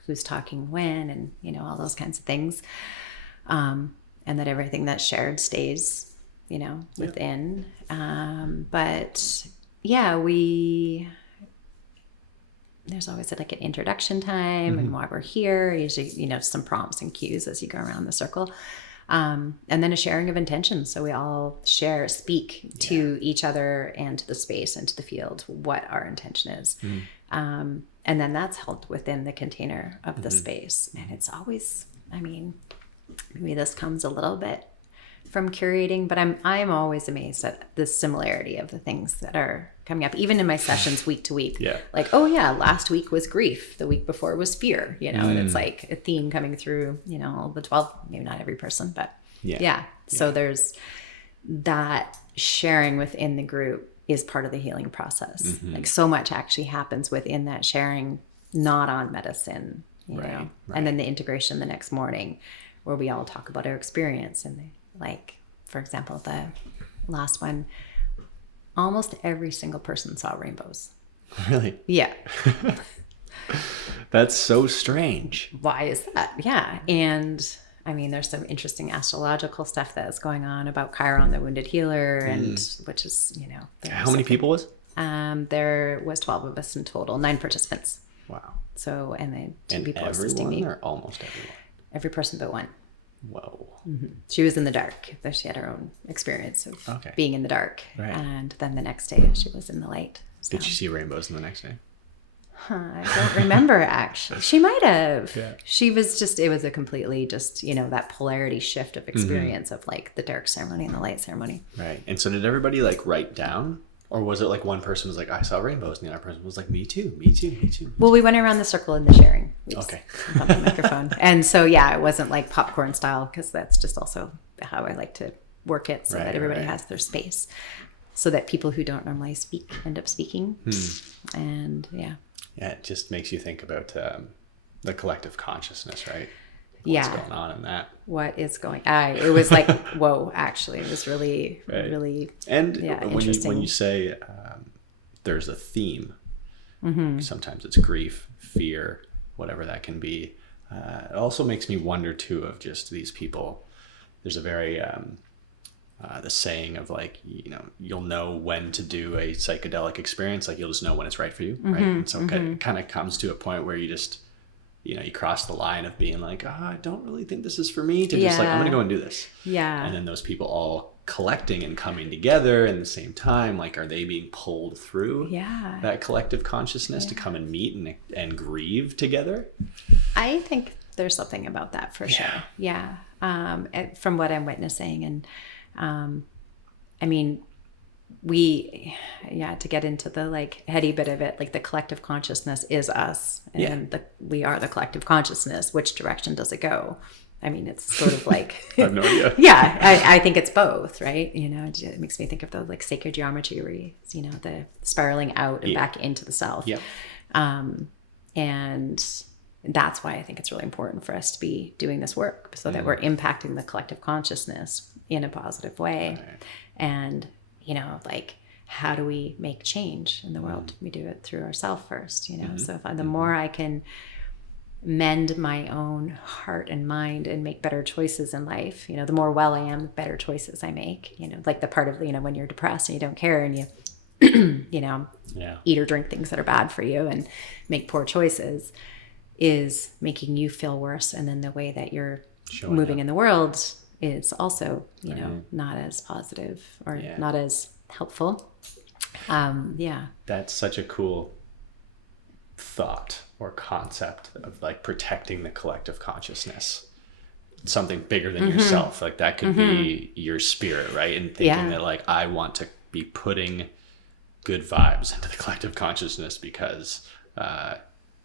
who's talking when, and all those kinds of things, and that everything that's shared stays within. But yeah, there's always like an introduction time and why we're here, usually some prompts and cues as you go around the circle, and then a sharing of intentions, so we all speak to each other and to the space and to the field what our intention is. And then that's held within the container of the space. And it's always, maybe this comes a little bit from curating, but I'm always amazed at the similarity of the things that are coming up, even in my sessions week to week. Yeah. Like, oh yeah, last week was grief. The week before was fear, and it's like a theme coming through, all the 12, maybe not every person, but yeah. So there's that sharing within the group is part of the healing process. Like so much actually happens within that sharing, not on medicine, you know, and then the integration the next morning where we all talk about our experience. And like, for example, the last one, almost every single person saw rainbows. Really? Yeah. That's so strange. Why is that? Yeah. And there's some interesting astrological stuff that's going on about Chiron, the wounded healer, and which is, how many people was? There was 12 of us in total, 9 participants. Wow. So, and then 2 and people assisting me. Or almost everyone? Every person but one. Whoa. She was in the dark, but she had her own experience of being in the dark. Right. And then the next day she was in the light. So. Did you see rainbows in the next day? I don't remember actually. She might have. Yeah. She was just, it was a completely just, that polarity shift of experience of like the dark ceremony and the light ceremony. Right. And so did everybody like write down? Or was it like one person was like, I saw rainbows, and the other person was like, me too, me too, me too? Well, we went around the circle in the sharing. Okay. On the microphone. And so, yeah, it wasn't like popcorn style, because that's just also how I like to work it, so that everybody has their space, so that people who don't normally speak end up speaking. And yeah, it just makes you think about the collective consciousness, right? What's going on in that? What is going on? It was like, whoa, actually, it was really, really, and interesting. When you say there's a theme, sometimes it's grief, fear, whatever that can be. It also makes me wonder too of just these people. There's a very the saying of like, you'll know when to do a psychedelic experience, like you'll just know when it's right for you, right? And so it kind of comes to a point where you just, you cross the line of being like, I don't really think this is for me, to just like, I'm gonna go and do this. Yeah. And then those people all collecting and coming together at the same time, like, are they being pulled through that collective consciousness to come and meet and grieve together? I think there's something about that for sure. Yeah. From what I'm witnessing. And I mean, to get into the like heady bit of it, like the collective consciousness is us, and we are the collective consciousness. Which direction does it go? I mean, it's sort of like I have no idea. I think it's both, right? It makes me think of the like sacred geometry where the spiraling out and back into the self. And that's why I think it's really important for us to be doing this work, so that we're impacting the collective consciousness in a positive way. And like, how do we make change in the world? We do it through ourselves first, so the more I can mend my own heart and mind and make better choices in life, the more well I am, the better choices I make, like the part of, when you're depressed and you don't care and you, eat or drink things that are bad for you and make poor choices, is making you feel worse. And then the way that you're moving in the world is also, not as positive or not as helpful. That's such a cool thought or concept of like protecting the collective consciousness, something bigger than yourself. Like that could be your spirit, right? And thinking that like, I want to be putting good vibes into the collective consciousness because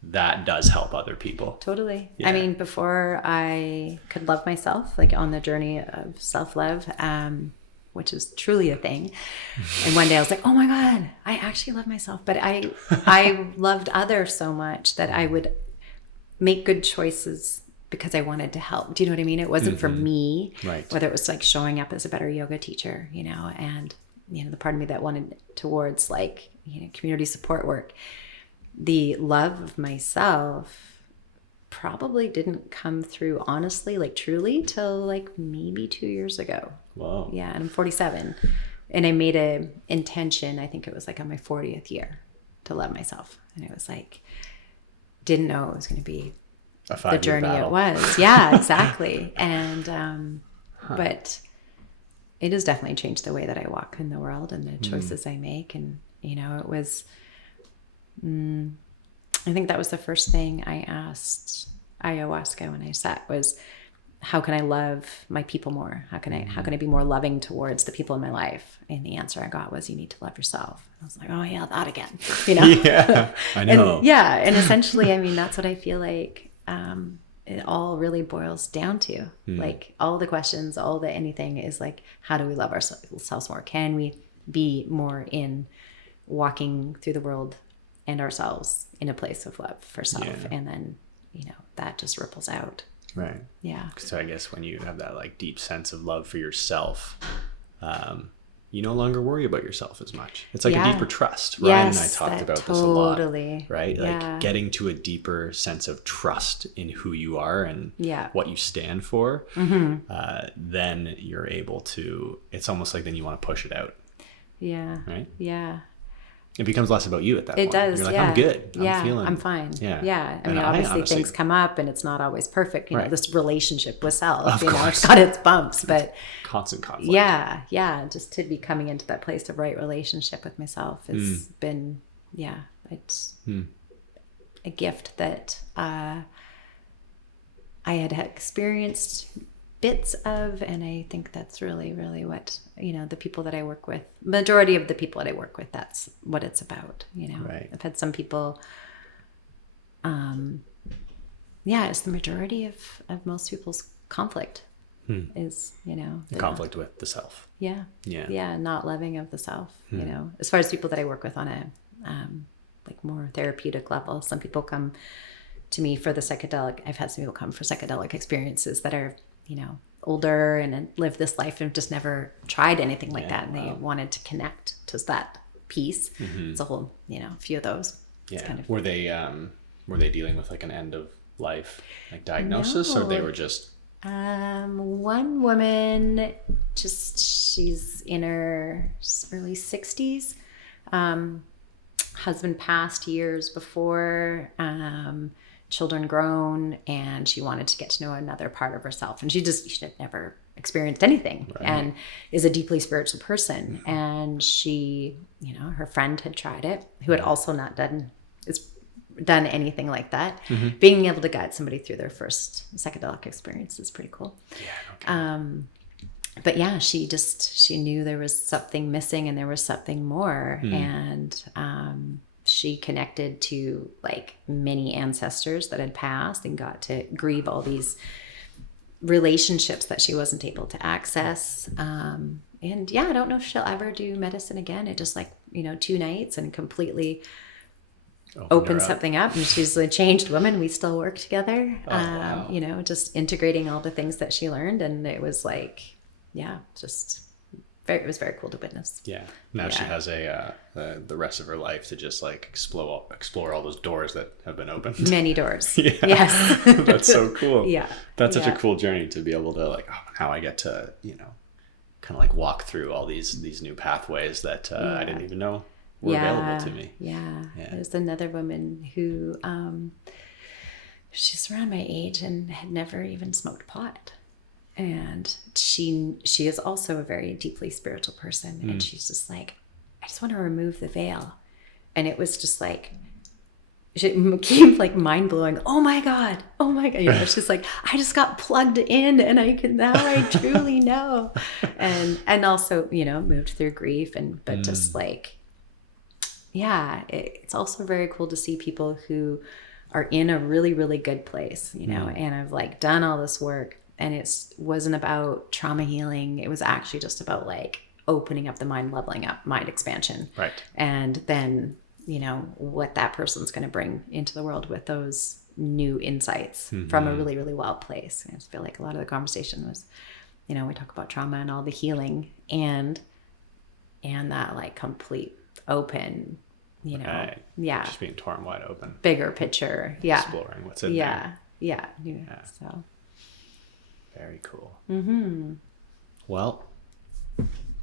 that does help other people. Totally. I mean, before I could love myself, like on the journey of self-love, which is truly a thing. And one day I was like, oh my God, I actually love myself. But I loved others so much that I would make good choices because I wanted to help. Do you know what I mean? It wasn't for me, whether it was like showing up as a better yoga teacher, and, the part of me that wanted towards like, community support work. The love of myself probably didn't come through honestly, like truly, till like maybe 2 years ago. Wow. Yeah, and I'm 47. And I made a intention, I think it was like on my 40th year, to love myself. And it was like, didn't know it was going to be the journey battle. It was. Yeah, exactly. And, but it has definitely changed the way that I walk in the world and the choices I make. And, it was... I think that was the first thing I asked ayahuasca when I sat, was how can I love my people more? How can I be more loving towards the people in my life? And the answer I got was, you need to love yourself. I was like, oh yeah, that again, Yeah, I know. And essentially, I mean, that's what I feel like it all really boils down to. Like all the questions, all the anything is like, how do we love ourselves more? Can we be more in walking through the world and ourselves in a place of love for self? And then, that just ripples out. Right. Yeah. So I guess when you have that like deep sense of love for yourself, you no longer worry about yourself as much. It's like a deeper trust. Ryan and I talked about this a lot, right? Like getting to a deeper sense of trust in who you are and what you stand for. Then you're able to, it's almost like then you want to push it out. Yeah. Right? Yeah. It becomes less about you at that point. It does. You're like, I'm good. I'm fine. Yeah. I mean, obviously things come up and it's not always perfect. You know, this relationship with self, it's got its bumps, but constant conflict. Yeah. Just to be coming into that place of right relationship with myself has been, it's a gift that I had experienced bits of, and I think that's really, really what, the people that I work with, majority of the people that I work with, that's what it's about. Right. I've had some people, it's the majority of most people's conflict is, The conflict with the self. Yeah. Yeah. Yeah. Not loving of the self, as far as people that I work with on a, like more therapeutic level. Some people come to me for the psychedelic. I've had some people come for psychedelic experiences that are, older and lived this life and just never tried anything like that. And they wanted to connect to that piece. It's a whole, few of those. Yeah. Kind of... Were they dealing with like an end of life, like diagnosis, or they were just... One woman, she's in her early 60s. Husband passed years before, children grown, and she wanted to get to know another part of herself. And she had never experienced anything, and is a deeply spiritual person. And she, her friend had tried it, who had also not done anything like that. Being able to guide somebody through their first psychedelic experience is pretty cool. Yeah. Okay. But yeah, she knew there was something missing and there was something more. And she connected to like many ancestors that had passed and got to grieve all these relationships that she wasn't able to access. And yeah, I don't know if she'll ever do medicine again. It just 2 nights and completely opened something up. And she's a changed woman. We still work together. Wow. Just integrating all the things that she learned. And it was like, it was very cool to witness. Yeah. Now she has the rest of her life to just like explore all those doors that have been opened. Many doors. Yeah. Yes. That's so cool. Yeah. That's such a cool journey to be able to like, now I get to, kind of like walk through all these new pathways that I didn't even know were available to me. Yeah. There's another woman who, she's around my age and had never even smoked pot. And she is also a very deeply spiritual person. And she's just like, I just want to remove the veil. And it was just like, it became like mind blowing. Oh my God. She's like, I just got plugged in and I truly know. And also, moved through grief but just like, it's also very cool to see people who are in a really, really good place, and I've like done all this work. And it wasn't about trauma healing. It was actually just about like opening up the mind, leveling up, mind expansion. Right. And then, what that person's going to bring into the world with those new insights from a really, really wild place. And I just feel like a lot of the conversation was, we talk about trauma and all the healing and that like complete open, Right. Just being torn wide open. Bigger picture. Yeah. Exploring what's in there. Yeah. So. Very cool. Well,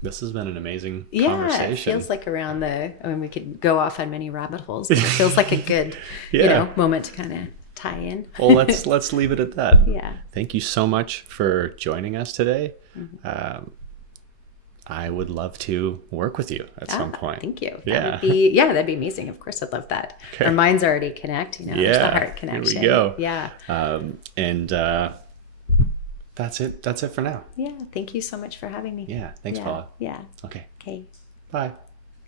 this has been an amazing conversation. It feels like we could go off on many rabbit holes, but it feels like a good, moment to kind of tie in. Well, let's leave it at that. Yeah. Thank you so much for joining us today. I would love to work with you at some point. Thank you. Yeah. That'd be amazing. Of course, I'd love that. Okay. Our minds already connect, there's the heart connection. Here we go. Yeah. That's it for now. Yeah. Thank you so much for having me. Yeah. Thanks, Paula. Yeah. Okay. Okay. Bye.